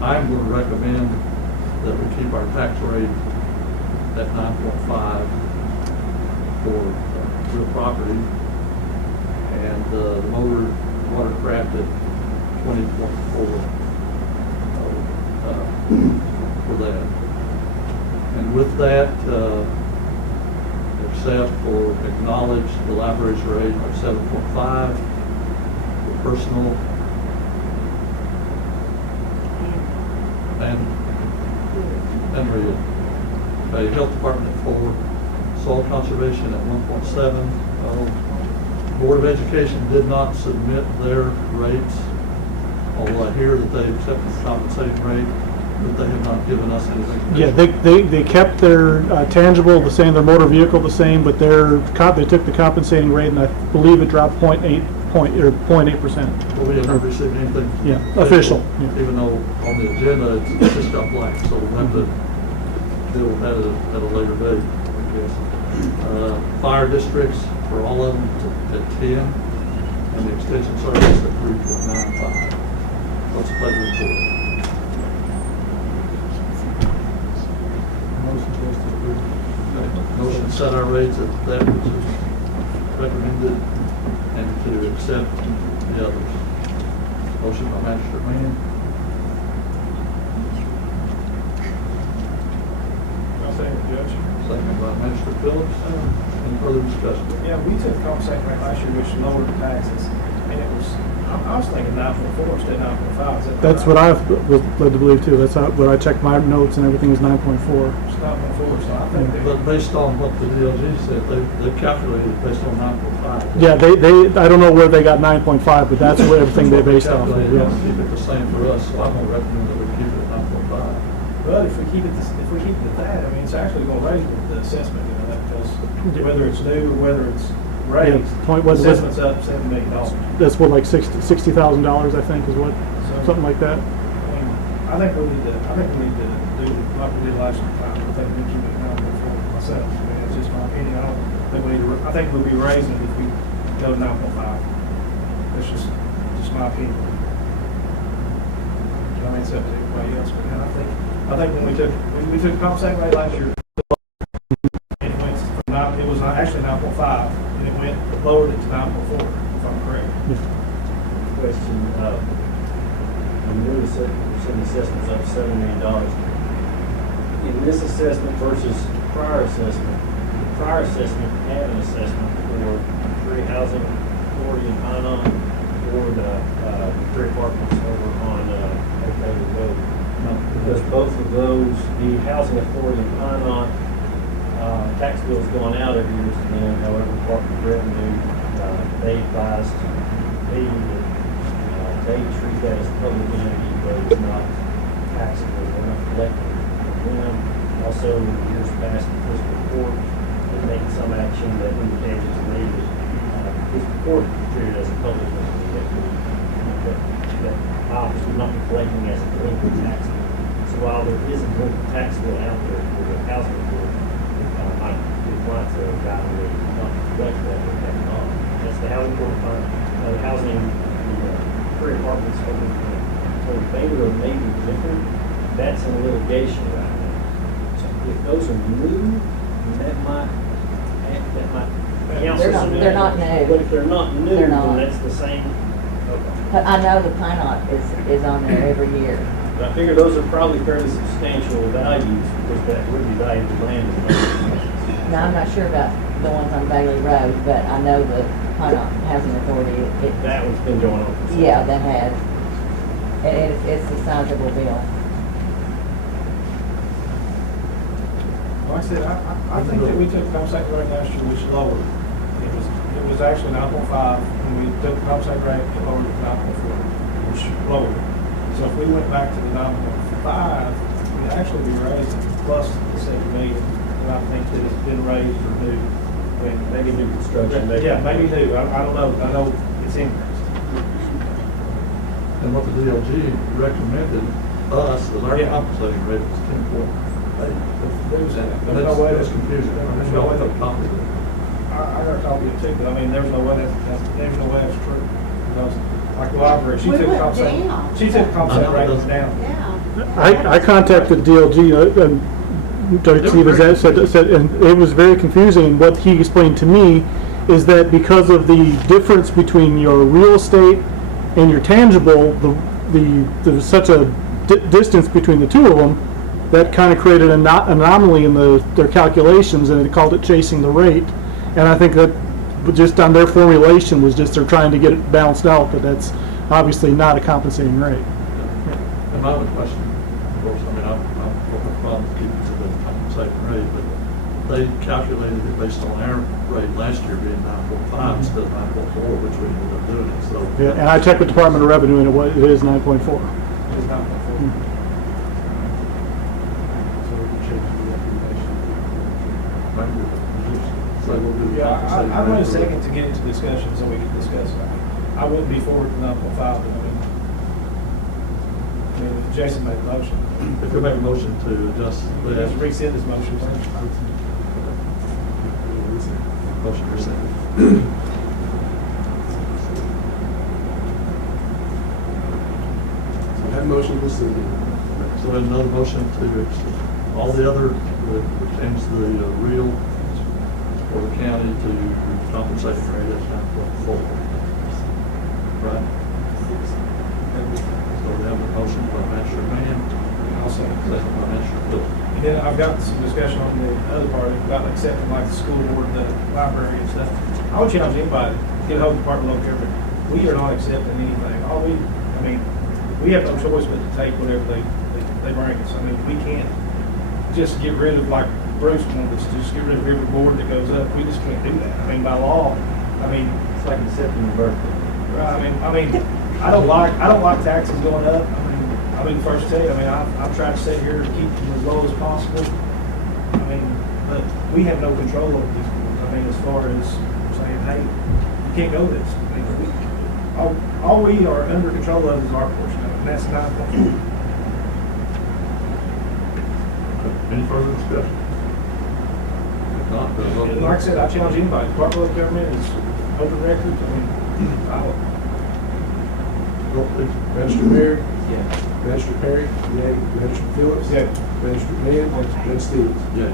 I'm going to recommend that we keep our tax rate at 9.5 for real property, and the motor watercraft at 20.4 for that. And with that, accept or acknowledge the library's rate of 7.5 for personal and real. Okay, Health Department at 4, soil conservation at 1.7. Board of Education did not submit their rates, although I hear that they accepted the compensating rate, but they have not given us anything. Yeah, they kept their tangible the same, their motor vehicle the same, but they took the compensating rate, and I believe it dropped 0.8%. Well, we have not received anything. Yeah, official. Yeah. Even though on the agenda it's just got blank, so we'll have to deal with that at a later date, I guess. Fire districts for all of them at 10, and the extension service at 3.95. What's the pleasure of the board? Motion to set our rates at that which is recommended and to accept the others. Motion by Magistrate Mann. I'll say it, Judge. Second by Magistrate Phillips. Any further discussion? Yeah, we took the compensating rate last year, which lowered the taxes, and it was, I was thinking 9.4 instead of 9.5. Is that That's what I was led to believe too. That's how, when I checked my notes and everything was 9.4. It's 9.4, so I think that. But based on what the DLG said, they calculated based on 9.5. Yeah, I don't know where they got 9.5, but that's what everything they based off of. Calculated, Yeah. keep it the same for us, so I'm gonna recommend that we keep it at 9.5. But if we keep it at that, I mean, it's actually gonna raise the assessment, you know, that, because whether it's new or whether it's raised, point the was- assessment's up $7 million. That's what, like $60,000, I think, is what, something like that. I mean, I think we need to do like we did last time. I think we keep it around before myself. I mean, it's just my opinion. I don't think we need to, I think we'll be raising it if we go to 9.5. That's just my opinion. I mean, it's up to everybody else, but I think when we took compensation rate last year, it went from it was actually 9.5, and it went lowered it to 9.4, if I'm correct. Question, I'm doing some assessments of $7 million. In this assessment versus prior assessment, the prior assessment had an assessment for McCreary Housing Authority in Pinon or the McCreary Apartments over on Oakland Road. Because both of those, the Housing Authority in Pinon, tax bill's going out every year to them. However, Department of Revenue, they advised me that they treat that as a public entity, but it's not taxable. They're not collecting from them. Also, in years past, the fiscal court had taken some action that indicated to me that fiscal court is treated as a public entity, that obviously not collecting as a delinquent tax bill. So while there is a delinquent tax bill out there for the housing authority, I decline to guide me not to collect that or that not. That's the housing authority, the housing, McCreary Apartments over in Baylor may be different. That's in litigation right now. So if those are new, that might count. They're not new. But if they're not new, They're not. then that's the same. Okay. But I know the Pinot is on there every year. But I figure those are probably fairly substantial values because that would be valuable land. Now, I'm not sure about the ones on Bailey Road, but I know the Pinot Housing Authority, That one's been going on. For some yeah, time. that has. It's a sizable bill. Like I said, I think that we took compensation rate last year, which lowered. It was actually 9.5, when we took the compensation rate, it lowered it to 9.4, which lowered it. So if we went back to the 9.5, we'd actually be raising plus the $7 million, and I think that it's been raised or new. When Maybe new construction. yeah, maybe new. I don't know. I know it's increased. And what the DLG recommended us as our Yeah. compensating rate was 10.8. There's And no way that's confusing. There's no way to that. copy it. I got a copy of it too, but I mean, there's no way there's no way that's true. Because like the library, she We took went compensation. down. She took compensation I know, it rates doesn't- down. Yeah. I contacted DLG, and Judge Stevens said, and it was very confusing. And what he explained to me is that because of the difference between your real estate and your tangible, there's such a distance between the two of them, that kind of created an anomaly in their calculations, and they called it chasing the rate. And I think that just on their formulation was just they're trying to get it balanced out, but that's obviously not a compensating rate. And my other question, of course, I mean, I don't have problems keeping to the compensating rate, but they calculated it based on our rate last year being 9.5 instead of 9.4, which we ended up doing it, so. Yeah, and I checked with Department of Revenue, and it is 9.4. It's not before. So we can change the recommendation. So we'll do the Yeah, compensating I'm going rate. to second to get into discussion so we can discuss it. I wouldn't be forward to 9.5, but I mean, Jason made a motion. If you make a motion to adjust the. Let's rescind his motion. Motion rescinded. So that motion was rescinded. So then another motion to, all the other, change the real for the county to compensating rate at 9.4. Right? So we have a motion by Master Man, I'll second. second by Master Phil. And then I've got some discussion on the other part about accepting like the school board, the library and stuff. I would challenge anybody, get a hold of the Department of Local Government. We are not accepting anything. We have no choice but to take whatever they bring us. I mean, we can't just get rid of, like Bruce wanted us to just get rid of every board that goes up. We just can't do that. I mean, by law, It's like accepting your birthday. I don't like taxes going up. I'll be the first to tell you, I'm trying to sit here and keep them as low as possible. But we have no control over these boards. As far as saying, hey, you can't go this. All we are under control of is our portion of it, and that's 9.4. Any further discussion? If not, vote. And like I said, I challenge anybody, Department of Government is open records, I mean, Vote, please. Magistrate Baird? Yeah. Magistrate Perry? Yay. Magistrate Phillips? Yeah. Magistrate Mann? Judge Stevens? Yay.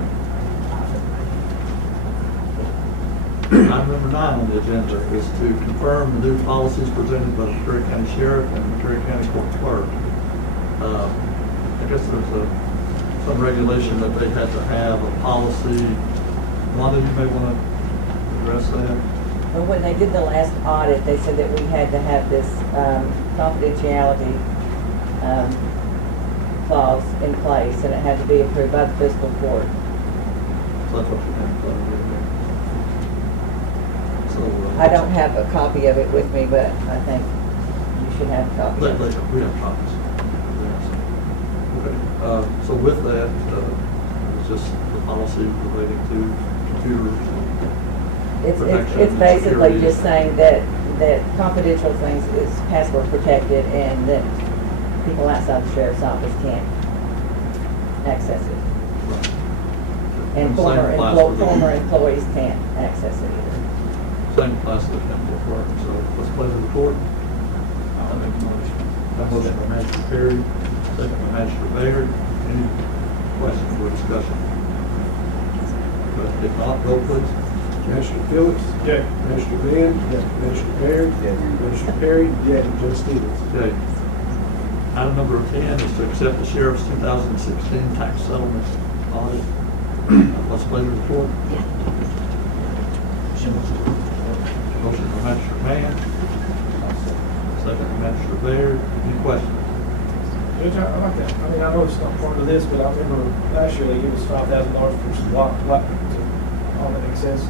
Item number 9 on the agenda is to confirm the new policies presented by the McCreary County Sheriff and McCreary County Court Clerk. I guess there's some regulation that they had to have a policy. Wanda, you may want to address that. Well, when they did the last audit, they said that we had to have this confidentiality clause in place, and it had to be approved by the fiscal court. So that's what you have to do. So, I don't have a copy of it with me, but I think you should have a copy. of it. We have copies. Yes. Okay. So with that, it's just the policy relating to computers. It's basically just saying that confidential things is password protected and that people outside the sheriff's office can't access it. Right. And former employees can't access it either. Same class as the temple clerk. So let's play the court. I'll make a motion. That motion by Magistrate Perry, second by Magistrate Baird. Any questions or discussion? But if not, vote please. Magistrate Phillips? Yeah. Magistrate Mann? Yeah. Magistrate Baird? Yeah. Magistrate Perry? Yeah. Judge Stevens? Okay. Item number 10 is to accept the sheriff's 2016 tax settlement audit. Let's play the report. Motion by Magistrate Mann. Second by Magistrate Baird. Any questions? Judge, I like that. I mean, I know it's not part of this, but I remember last year they gave us $5,000 for some block, all that makes sense.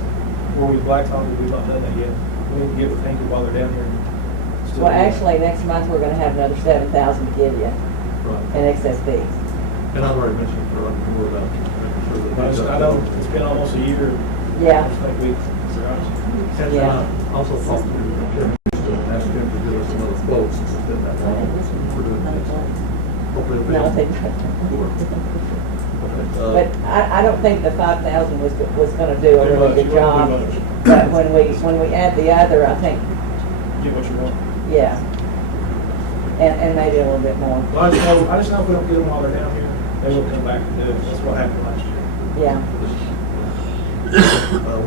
Where we blacktop, we've not done that yet. We need to give it thank you while they're down here. Still Well, do that. actually, next month, we're gonna have another $7,000 to give you Right. in excess fees. And I've already mentioned for more about making sure that. I know it's been almost a year. Yeah. I think we, And Yeah. also talked to Kevin Houston and asked him to give us another quote since it's been that long for doing this. Hopefully it'll be. No, they Okay, But I don't think the 5,000 was gonna do a Too really much. good You won't job. do much. But when we add the other, I think, get what you want. yeah. And maybe a little bit more, Well, I just know if we don't get them while they're down here, they will come back and do it. That's what happened last year. yeah. We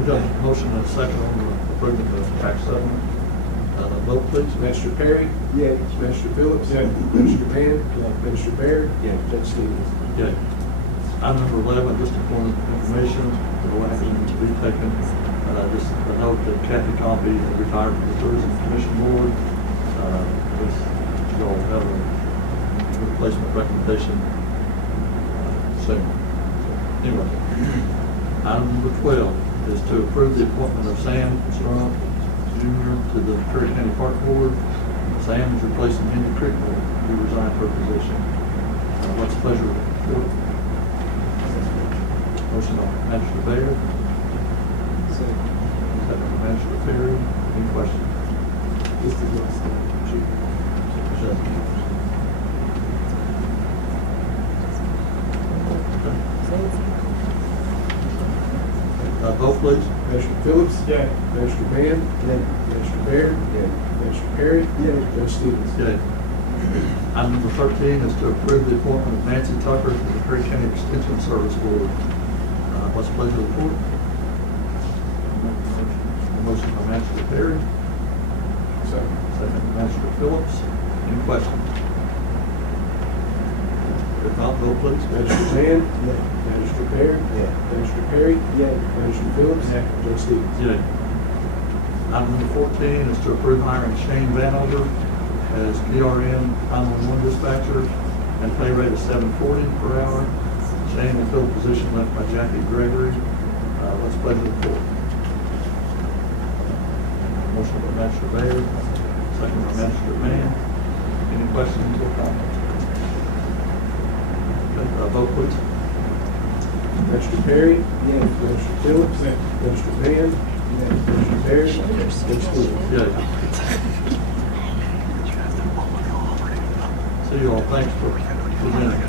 got a motion and a second on approving the tax settlement. Vote please. Magistrate Perry? Yeah. Magistrate Phillips? Yeah. Magistrate Mann? Yeah. Magistrate Baird? Yeah. Judge Stevens? Okay. Item number 11, just a point of information, no action to be taken. Just a note that Kathy Coffey has retired from the Tourism Commission Board. You'll have a replacement recommendation soon. Anyway, item number 12 is to approve the appointment of Sam Strunk Jr. to the McCreary County Park Board. Sam is replacing Henry Crickmore, who resigned her position. What's the pleasure of the court? Motion by Magistrate Baird. Second by Magistrate Perry. Any questions? This is what's Vote please. Magistrate Phillips? Yeah. Magistrate Mann? Yeah. Magistrate Baird? Yeah. Magistrate Perry? Yeah. Judge Stevens? Okay. Item number 13 is to approve the appointment of Nancy Tucker to the McCreary County Extension Service Board. What's the pleasure of the court? Motion by Magistrate Perry. Second by Magistrate Phillips. Any questions? If not, vote please. Magistrate Mann? Yeah. Magistrate Baird? Yeah. Magistrate Perry? Yeah. Magistrate Phillips? Yeah. Judge Stevens? Yay. Item number 14 is to approve hiring Shane Vanover as PRN 911 dispatcher and pay rate of $7.40 per hour. Shane will fill the position left by Jackie Gregory. What's the pleasure of the court? Motion by Magistrate Baird, second by Magistrate Mann. Any questions or comments? Okay, vote please. Magistrate Perry? Yeah. Magistrate Phillips? Yeah. Magistrate Mann? Yeah. Magistrate Baird? Judge Stevens? Yay. See you all. Thanks for presenting.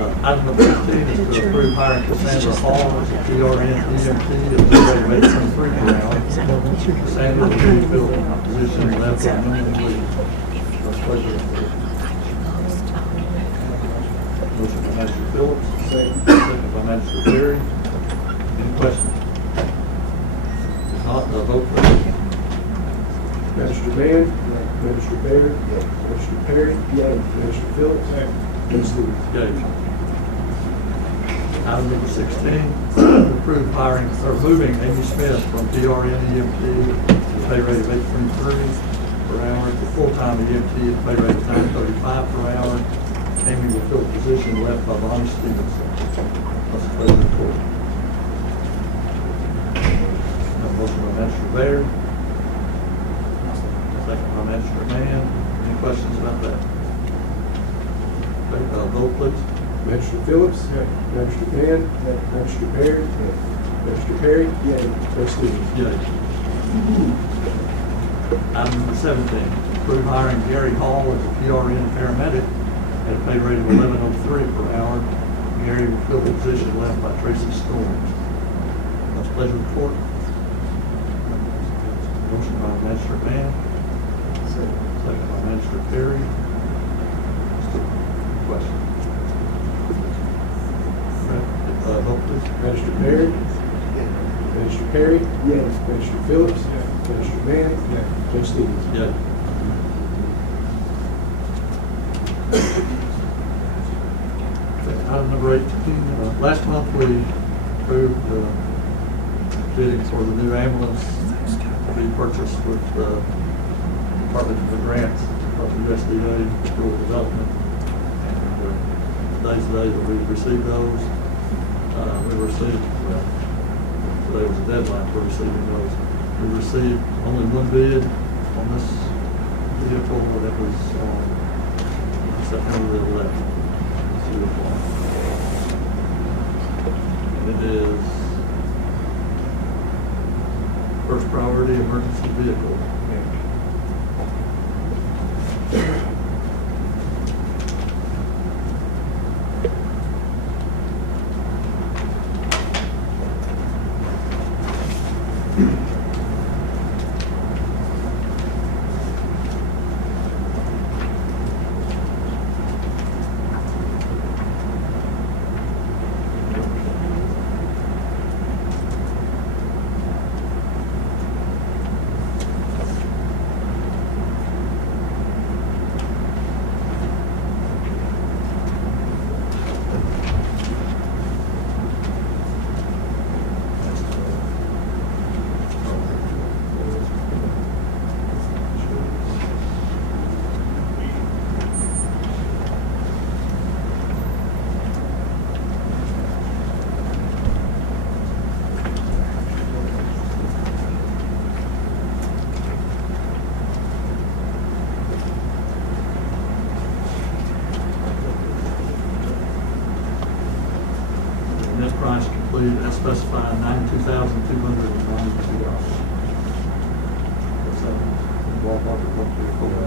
Item number 15 is to approve hiring Cassandra Hall as a PRN EMT at the rate of $8.23 per hour. Cassandra will be filled in a position left on minimum leave. What's pleasure of the board? Motion by Manager Phillips, second by Manager Perry. Any questions? If not, vote please. Manager Mann. Manager Baird. Manager Perry. Manager Phillips. Judge Stevens. Yay. Item number 16, approve hiring, or moving Amy Smith from PRN EMT to pay rate of $8.23 per hour to full-time EMT at pay rate of $9.35 per hour. Amy will fill the position left by Bonnie Stevenson. What's the pleasure of the court? Motion by Manager Baird. Second by Manager Mann. Any questions about that? Okay, vote please. Manager Phillips. Manager Mann. Manager Baird. Manager Perry. Judge Stevens. Yay. Item number 17, approve hiring Gary Hall as a PRN paramedic at a pay rate of $11.03 per hour. Gary will fill the position left by Tracy Storms. What's the pleasure of the court? Motion by Manager Mann. Second by Manager Perry. Question. Vote please. Manager Baird. Manager Perry. Manager Phillips. Manager Mann. Judge Stevens. Yay. Item number 18, last month we approved bidding for the new ambulance to be purchased with the Department of Grants of the USDA Rural Development. And today's the day that we received those. We received, well, today was the deadline for receiving those. We received only one bid on this vehicle, and it was on September the 11th. And it is first priority emergency vehicle. This price complete as specified, $92,292. What's that? Ballpark of what you're quoting?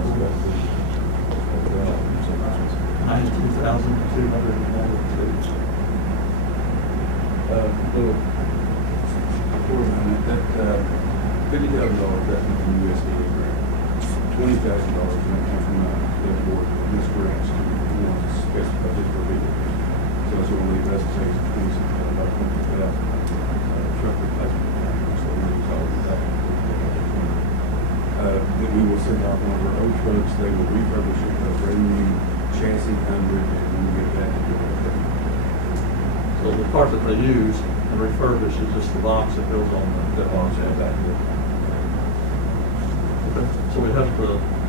$92,292. $50,000 that from the USDA grant. $20,000 that come from the board of this grant to specify just for vehicles. So that's what we leave us to say is about $20,000 truck replacement. So we need to talk about that. Then we will send out one of our own trucks. They will refurbish it, a brand new chassis under it, and we get that to go with it. So the part that they use and refurbish is just the box that goes on The box and back there. So we have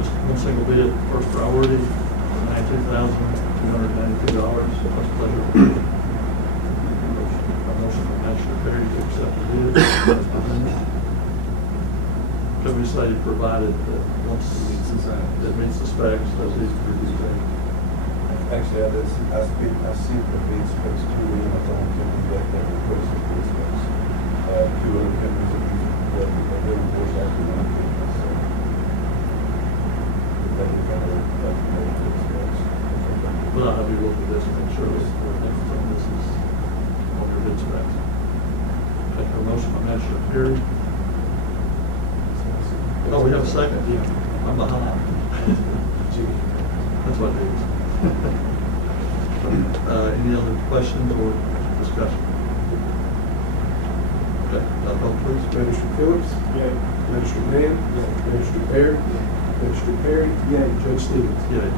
just one single bid, first priority, $92,292. What's the pleasure? Motion by Manager Perry to accept the bid. Could we say provided that once it meets the specs, those these could be used? Actually, I see the bid specs too, and I told them that they requested bid specs. Two other companies that they requested actually one bid, so. But I'll have you look at this and make sure that everything on this is on your bid specs. Okay, a motion by Magistrate McCreary. Oh, we have a second? I'm behind. That's what it is. Any other questions or discussion? Okay, vote please. Magistrate Phillips? Yay. Magistrate Mann? Yay. Magistrate Perry? Yay. Magistrate Perry? Yay. Judge Stevens? Yay.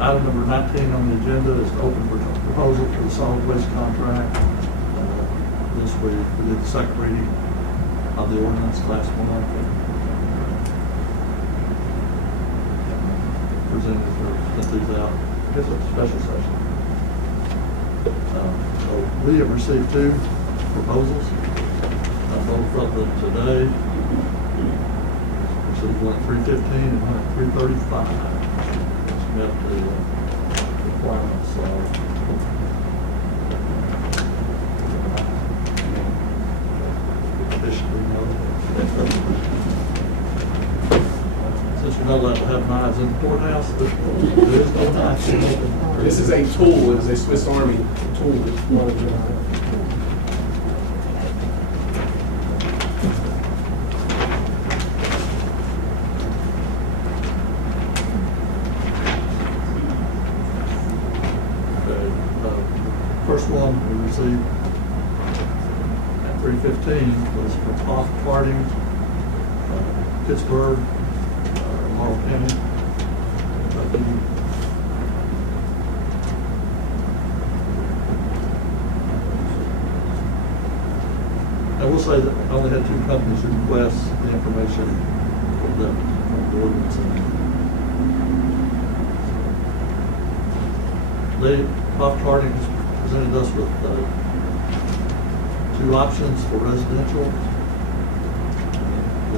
Item number 19 on the agenda is to open for proposal for the solid waste contract. This we did the second reading of the ordinance last month. Presented or sent these out. I guess it's a special session. So we have received 2 proposals. Both of them today. Received one at 315 and one at 335. Met the requirements officially since you're not allowed to have knives in the courthouse, there is no knife. This is a tool, it is a Swiss Army tool. It's not a First one we received at 315 was from off Harding, Pittsburgh, Laurel County. I will say that I only had 2 companies request the information from the ordinance. They, Off Harding presented us with 2 options for residential, and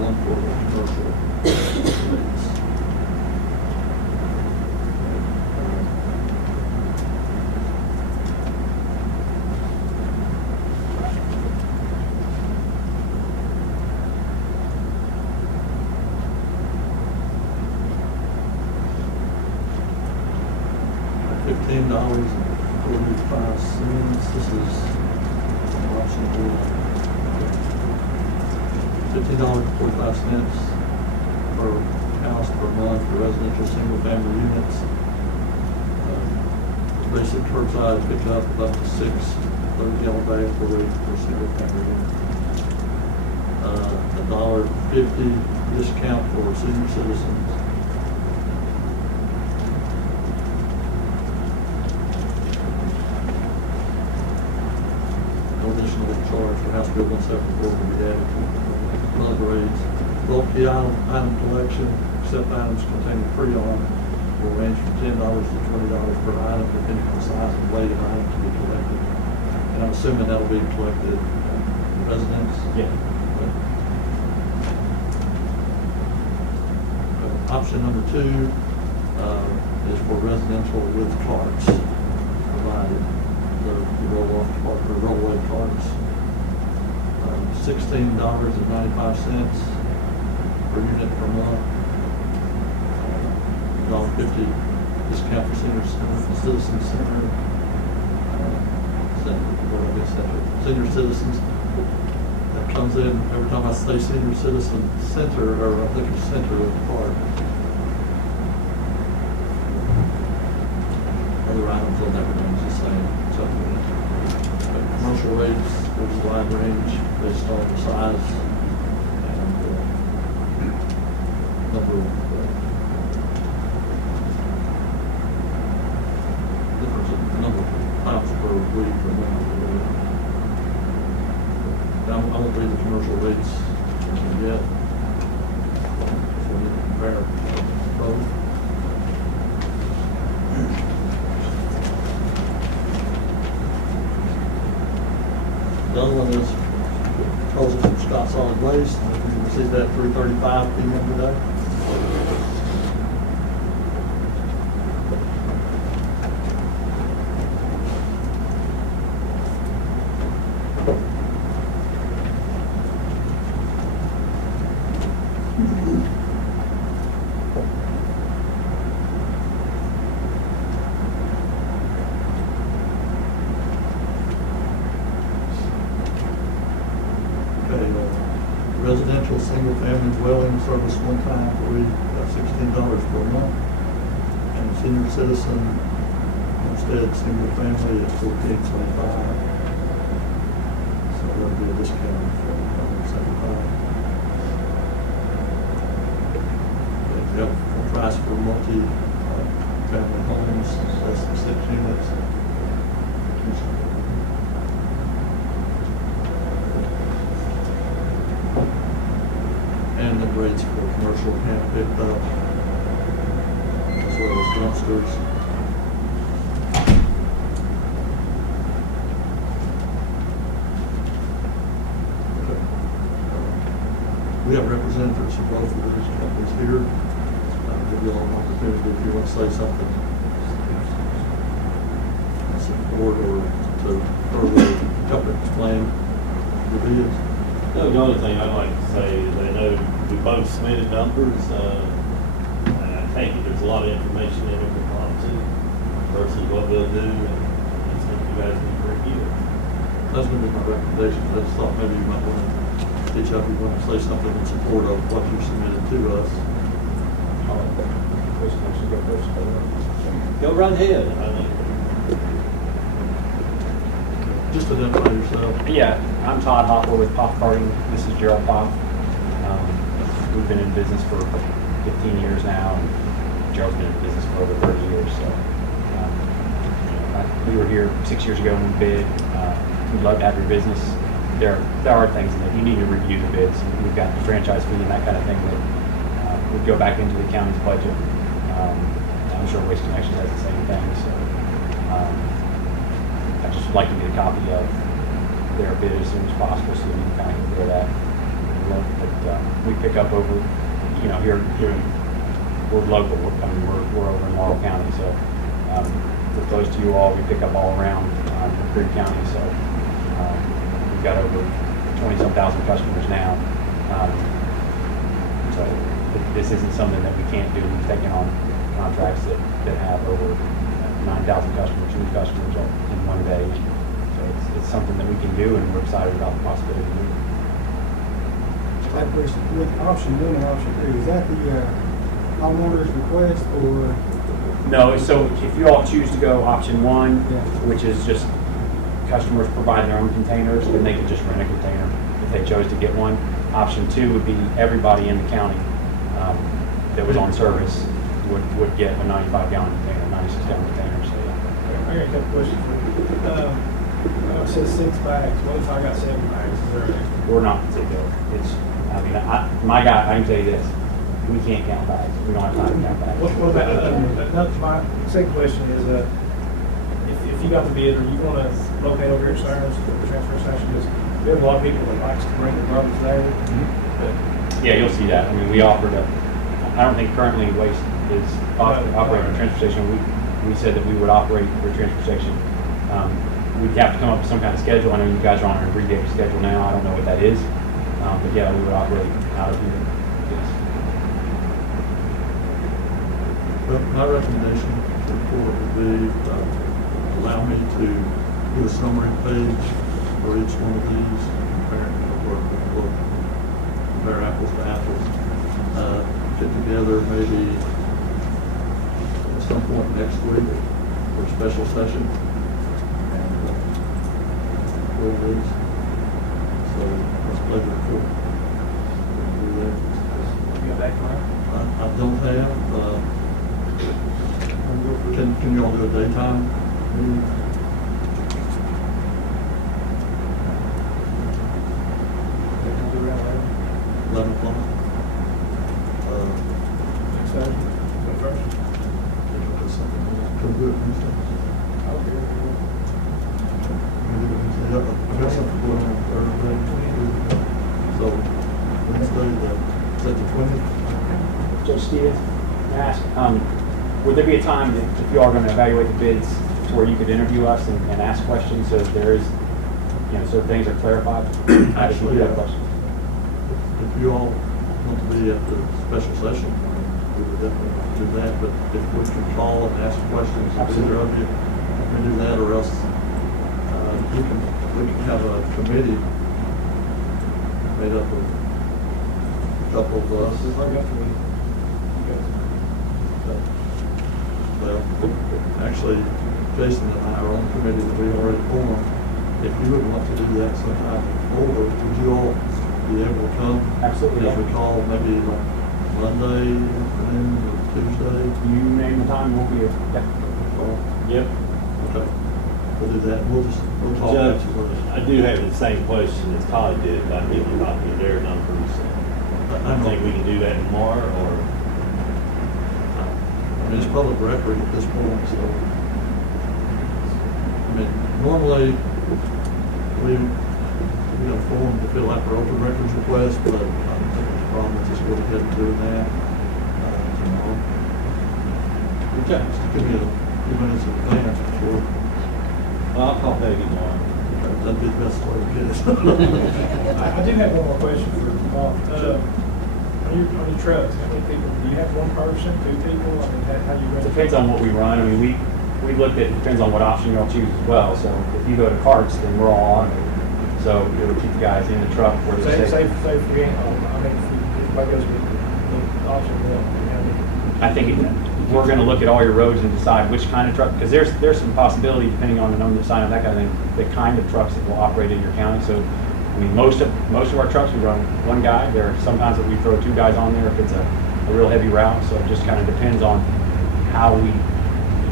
1 for commercial rates. $15.45. This is option 1. $15.45 per house per month for residential single-family units. Basic curbside pick up to 6 30-gallon bags per week for single-family unit. $1.50 discount for senior citizens. Additional charge for House Bill 174 will be added to blood rates. Bulky item collection, except items containing Freon, will range from $10 to $20 per item, depending on the size and weight of item to be collected. And I'm assuming that'll be collected in residents? Yeah. Option number 2 is for residential with carts provided. The roll-off cart or roll-away carts, $16.95 per unit per month. $1.50 discount for senior citizens center. Senior citizens that comes in every time I say senior citizen center, or I think it's center of the park. Other items on that remains the same. Commercial rates, there's a wide range based on the size and number of difference in the number of pounds per week or month. I won't read the commercial rates yet. So we need to compare both. The other one is proposal from Scott Solid Waste. We received that at 3:35 p.m. today. dwelling service one time, we got $16 per month. And senior citizen, instead, single family at $14.25. So that'll be a discount for $175. If you have a price for multi-family homes, less than 6 units. And the rates for commercial camp picked up, as well as dumpsters. Okay. We have representatives from both of these companies here. I'll give you all an opportunity if you want to say something. Support or to further help explain the bids. No, the only thing I'd like to say is I know we both submitted numbers, and I think there's a lot of information in it we'll want to versus what we'll do, and I think you guys need to review it. That's going to be my recommendation. I just thought maybe you might want to, each of you want to say something in support of what you submitted to us. Go right ahead. I think. Just identify yourself. Yeah, I'm Todd Hopper with Pop Karting. This is Gerald Pop. We've been in business for 15 years now, and Gerald's been in business for over 30 years. So we were here 6 years ago when we bid. We'd love to have your business. There are things that you need to review the bids. We've got the franchise fee and that kind of thing that would go back into the county's budget. I'm sure Waste Connection has the same thing. So. I'd just like to get a copy of their bid as soon as possible so we can kind of compare that. But we pick up over, here we're local. We're over in Laurel County, so we're close to you all. We pick up all around McCreary County, so we've got over 20-some thousand customers now. So this isn't something that we can't do. We've taken on contracts that have over 9,000 customers, new customers in one day. So it's something that we can do, and we're excited about the possibility of doing it. That question, with option 1 and option 2, is that the homeowner's request or? No, so if you all choose to go option 1, which is just customers provide their own containers, then they can just rent a container if they chose to get one. Option 2 would be everybody in the county that was on service would get a 95-gallon container, 96-gallon container. So, I got a couple questions for you. It says 6 bags. What if I got 7 bags? Is there an we're not particular. My guy, I can tell you this: we can't count bags. We don't have time to count bags. What about my second question is, if you got the bid, or you want to locate over here at Stearns, the transfer station, because we have a lot of people that likes to bring their brothers there. Yeah, you'll see that. I mean, we offered I don't think currently Waste is operating a transfer station. We said that we would operate for a transfer station. We'd have to come up with some kind of schedule. I know you guys are on an abbreviated schedule now. I don't know what that is. But yeah, we would operate out of here. Yes. Well, my recommendation to the board would be allow me to do a summary page for each one of these, compare apples to apples. Get together maybe at some point next week for a special session. And we'll do these. So let's play the court. You got that, Clark? I don't have, can you all do a daytime meeting? Do around 11 o'clock? next Saturday, the first. Can we do it Wednesday? I've got something going on Thursday. So Wednesday, is that the 20th? Judge Stevens, may I ask, would there be a time that if you are going to evaluate the bids to where you could interview us and ask questions so that there is, so things are clarified? Actually, have questions. If you all want to be at the special session, we would definitely do that. But if we can call and ask questions, either of you can do that, or else we can have a committee made up of couple of us. This is right up to me. Well, actually, Jason and I are on the committee that we already formed. If you would want to do that sometime forward, would you all be able to come? Absolutely. As we call, maybe like Monday afternoon or Tuesday? You name the time, we'll be here. Yep. Okay. We'll do that. We'll talk Judge, afterwards. I do have the same question as Todd did about getting a copy of their numbers. I think we can do that tomorrow, or? I mean, it's public record at this point, so. I mean, normally, we have form to fill out for open records request, but I don't think there's a problem with just going ahead and doing that tomorrow. Okay. Just give me a few minutes of advance before. I'll call Peggy tomorrow. That'd be the best way to get it. I do have one more question for Bob. On your trucks, how many people, do you have one person, two people? I mean, how do you run? Depends on what we run. I mean, we looked at, depends on what option you'll choose as well. So if you go to carts, then we're all automated. So it'll keep the guys in the truck where they're Say safe. for game, I mean, if everybody goes with the option one, I think we're going to look at all your roads and decide which kind of truck, because there's some possibility, depending on the number of sign and that kind of thing, the kind of trucks that will operate in your county. So, I mean, most of our trucks, we run one guy. There are sometimes that we throw two guys on there if it's a real heavy route. So it just kind of depends on how we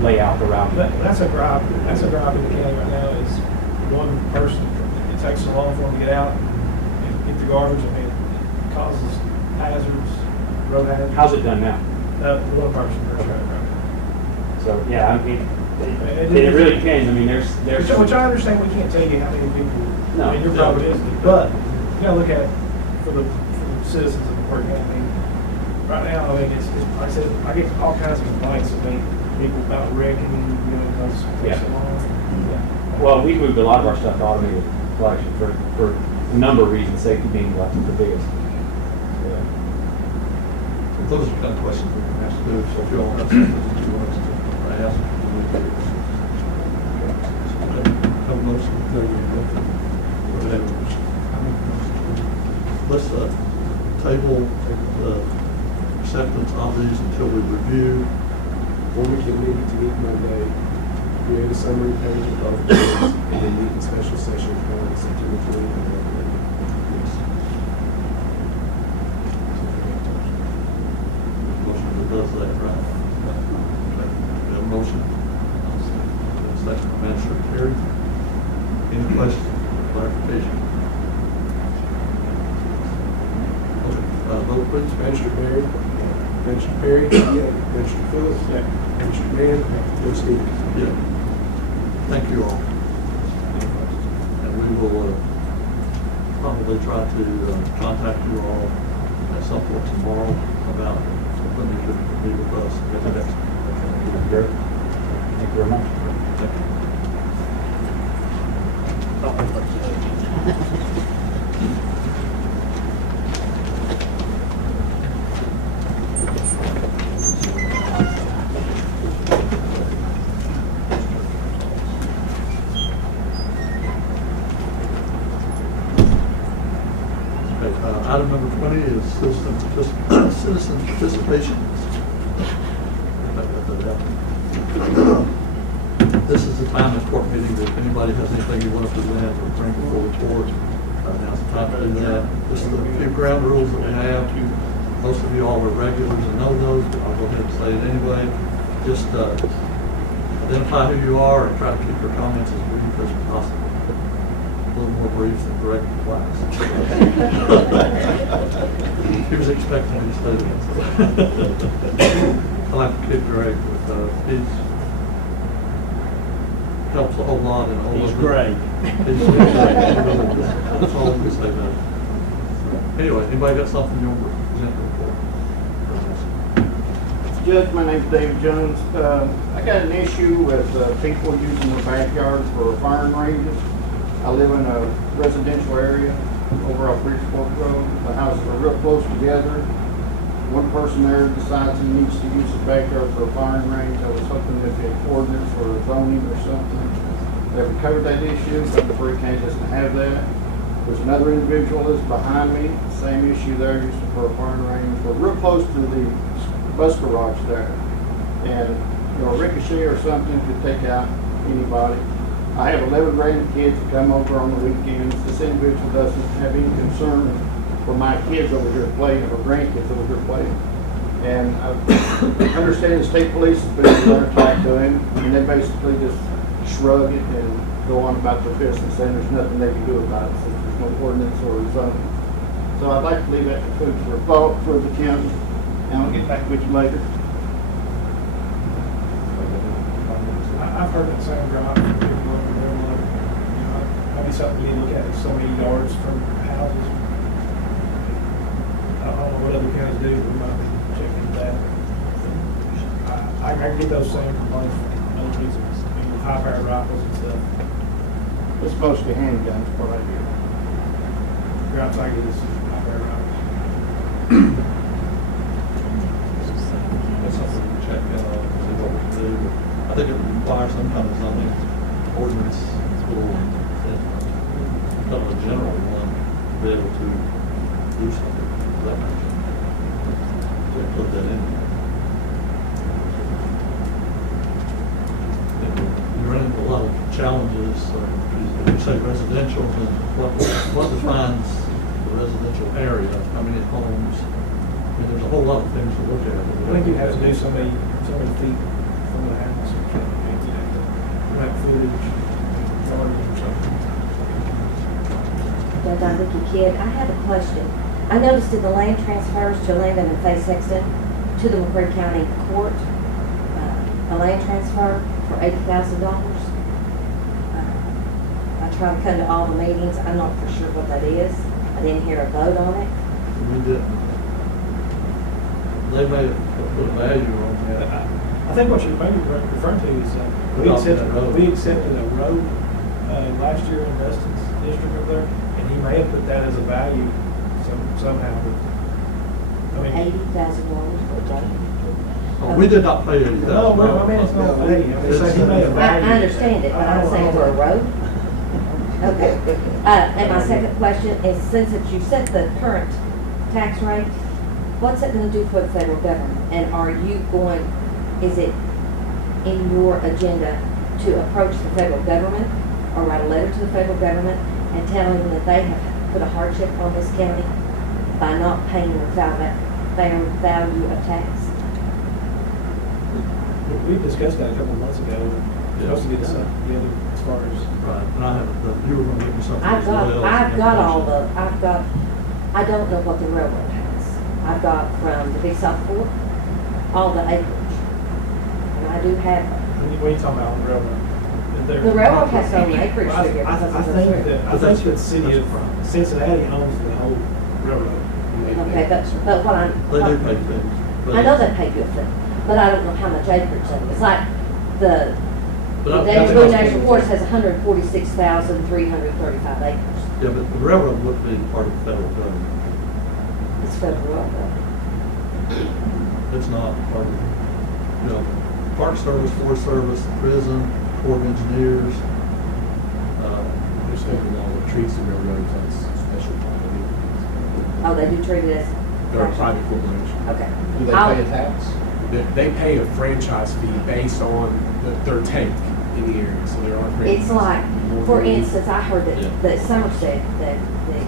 lay out the route. That's a gripe in the county right now is one person, it takes so long for them to get out and get the garbage. I mean, it causes hazards, road hazards. How's it done now? One person per truck, right? So, yeah, I mean, it really depends. I mean, there's Which I understand, we can't tell you how many people, No. I mean, you're probably isn't, but you gotta look at it for the citizens of the Worth County. I mean, right now, I mean, it's, like I said, I get all kinds of complaints, I mean, people about wrecking, you know, because it takes so long. Well, we moved a lot of our stuff to automated collection for a number of reasons, safety being like the biggest. Those are the kind of questions we can ask too, so if you all have something that you want us to ask, we can. Have a motion? Let's table the acceptance of these until we review. Or we can meet Monday, create a summary page of both bills, and then meet in special session on September 20th. Does that, right? Okay. We have a motion. Second from Manager Carey. Any questions or clarification? Okay, vote please. Manager Perry. Manager Perry. Manager Phillips. Manager Mann. Manager Stevens. Yeah. Thank you all. And we will probably try to contact you all at some point tomorrow about when you could be with us at the next. Great. Thank you very much. Thank you. Item number 20 is citizen participation. This is the time in court meeting that if anybody has anything you want to present or bring before the court, now's the time to do that. This is the few ground rules that we have. Most of you all are regulars and know those, but I'll go ahead and say it anyway. Just identify who you are and try to keep your comments as brief as possible. A little more brief than direct class. He was expecting me to say that. I'll have to keep Greg, but he's helps a whole lot in all of it. He's great. That's all we say about it. Anyway, anybody got something you want to present for? Judge, my name's David Jones. I got an issue with people using their backyard for firing ranges. I live in a residential area over off Bridgeport Road. The houses are real close together. One person there decides he needs to use his backyard for a firing range. I was hoping that the ordinance or zoning or something that would cover that issue, but the County doesn't have that. There's another individual that's behind me, same issue there, used for a firing range. We're real close to the bus garage there. And, you know, a ricochet or something could take out anybody. I have 11 grandkids that come over on the weekends. This individual doesn't have any concern for my kids over here playing, or grandkids over here playing. And I understand the state police has been there to talk to him, and they basically just shrug it and go on about their business, saying there's nothing they can do about it, since there's no ordinance or zoning. So I'd like to leave that to food for thought for the county, and I'll get back with you later. I've heard that same gripe from people over there, like, you know, maybe something you look at is so many yards from houses. I don't know what other counties do, but we might be checking that. I get those same complaints from other reasons, I mean, with high-powered rifles and stuff. It's mostly handguns, what I hear. Gripes I get is high-powered rifles. That's something to check out, see what we can do. I think it requires some kind of zoning ordinance, little, kind of a general one, to be able to do something of that nature. To put that in. You run into a lot of challenges, you say residential, and what defines the residential area, how many homes? I mean, there's a whole lot of things to look at. I think you have to do so many feet from the house. You have to have footage, gardens or something. Dr. Vicky Kidd, I have a question. I noticed in the land transfers to Landon and Faye Sexton to the McCreary County Court, a land transfer for $80,000. I try to come to all the meetings. I'm not for sure what that is. I didn't hear a vote on it. We didn't. They may have put a value on that. I think what you're maybe referring to is, we accepted a road, last year in Dustin's district over there, and he may have put that as a value somehow, but, I mean. $80,000 for a day. Oh, we did not pay $80,000. No, I mean, it's not paid. I mean, so he may have valued. I understand it, but I'm saying for a road. Okay. And my second question is, since you set the current tax rate, what's it going to do for the federal government? And are you going, is it in your agenda to approach the federal government or write a letter to the federal government and tell them that they have put a hardship on this county by not paying the fair value of tax? We discussed that a couple of months ago. Supposed to get something together as far as. Right, and I haven't, you were going to give me something. I've got, I don't know what the railroad has. I've got from the Big South Fork, all the acreage. And I do have. When you talking about the railroad? The railroad has some acreage Well, figure. I think that the city of Cincinnati owns the whole railroad. Okay, but what I'm. They do pay things. I know they pay good things, but I don't know how much acreage it is. It's like the David Boone National Forest has 146,335 acres. Yeah, but the railroad would be part of the federal government. It's federal railroad. It's not part of, you know, Park Service, Forest Service, prison, Corps of Engineers. There's something along with treats and railroads as special property. Oh, they do treat it as. They're a private corporation. Okay. Do they pay a tax? They pay a franchise fee based on their take in the area, so they're on. It's like, for instance, I heard that Somerset, that the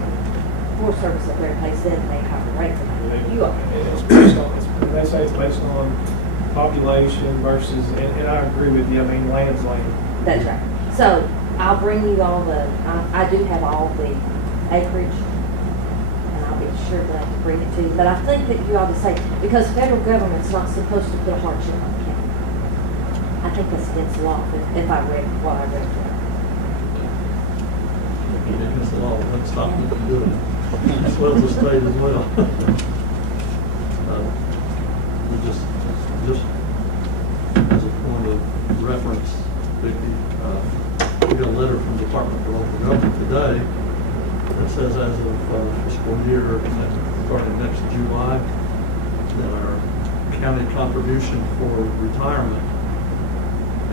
Forest Service up there pays them, they have a rate for that. You are. It's based on, they say it's based on population versus, and I agree with you, I mean, land's land. That's right. So I'll bring you all the, I do have all the acreage, and I'll be sure that I can bring it to you. But I think that you ought to say, because federal government's not supposed to put a hardship on the county. I think that's against the law, if I read what I read. Against the law, let's stop them from doing it. As well as the state as well. We just as a point of reference, Vicki, we got a letter from the Department for Local Government today that says as of fiscal year starting next July, that our county contribution for retirement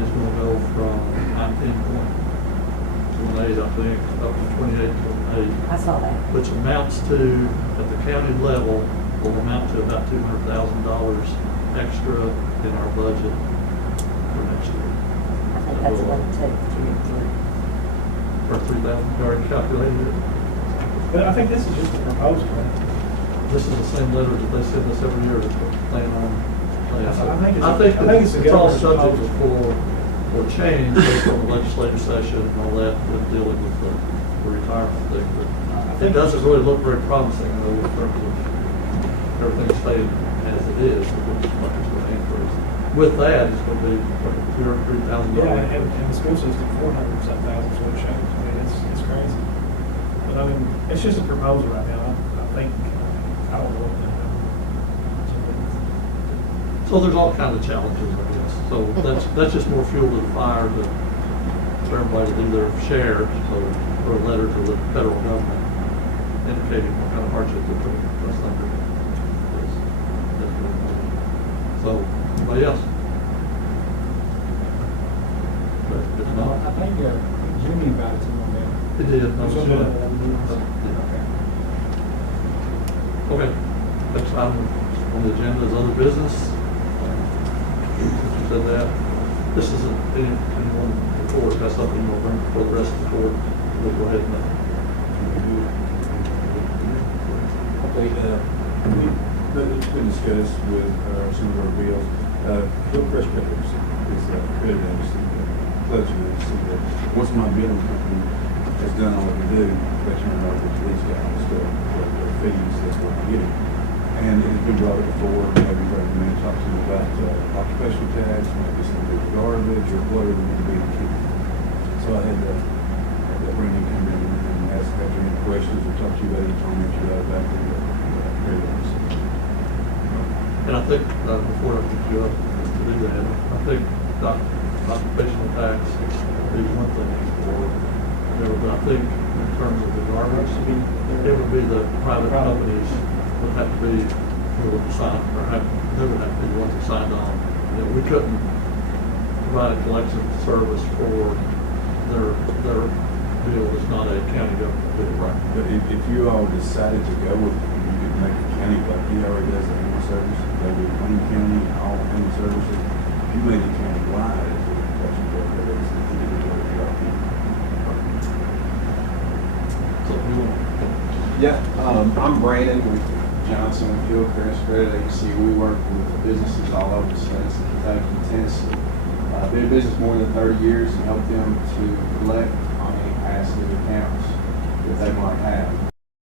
is going to go from 19.3% 8.18, I think, up to 28.8. I saw that. Which amounts to, at the county level, will amount to about $200,000 extra in our budget for next year. I think that's what it takes to For 3,000, you already calculated it. But I think this is just a proposal. This is the same letter that they send us every year that they plan on. I think it's a it's all government subject proposal. for change based on the legislative session and all that, with dealing with the retirement thing. But it doesn't really look very promising though in terms of everything staying as it is, which is much it's going to increase. With that, it's going to be $203,000. Yeah, and the school system, 400-some thousand, so it shows. I mean, it's crazy. But I mean, it's just a proposal right now. I think, I don't know what the. So there's all kinds of challenges, I guess. So that's just more fuel to the fire for everybody to do their share. So, or a letter to the federal government indicating what kind of hardship they're putting us under. So, anybody else? But if not, I think Jimmy invited someone down. it did. I'm sure. Okay. Next item on the agenda is other business. You said that. This isn't anyone before, that's something we'll bring for the rest of the court. We'll go ahead and Okay, it's been discussed with some of our bills. Hillcrest Pickups is a credit agency, pleasure to see that once my billing company has done all they do, they turn it over to these guys, their fees, that's what we're getting. And it's been brought up before, maybe recommend talk to them about occupational tax, maybe some big garbage or whatever we need to be in keep. So I had to bring him in and ask after any questions or talk to you about any comments you had about the credit agency. And I think, before I pick you up to do that, I think occupational tax is one thing for, but I think in terms of the garbage, it would be the private companies would have to be who would sign, or they would have to be the ones that signed on. You know, we couldn't provide a collection service for their bill that's not a county government bill. Right. But if you all decided to go with, you could make a county, like he already does the animal service, go with Wayne County, all animal services. If you made it county-wide, that's what that is, individual ERP. So we want. Yeah, I'm Brandon with Johnson and Hillcrest Credit Agency. We work with businesses all over the states of Kentucky and Tennessee. Been in business more than 30 years and help them to collect on any past due accounts that they might have.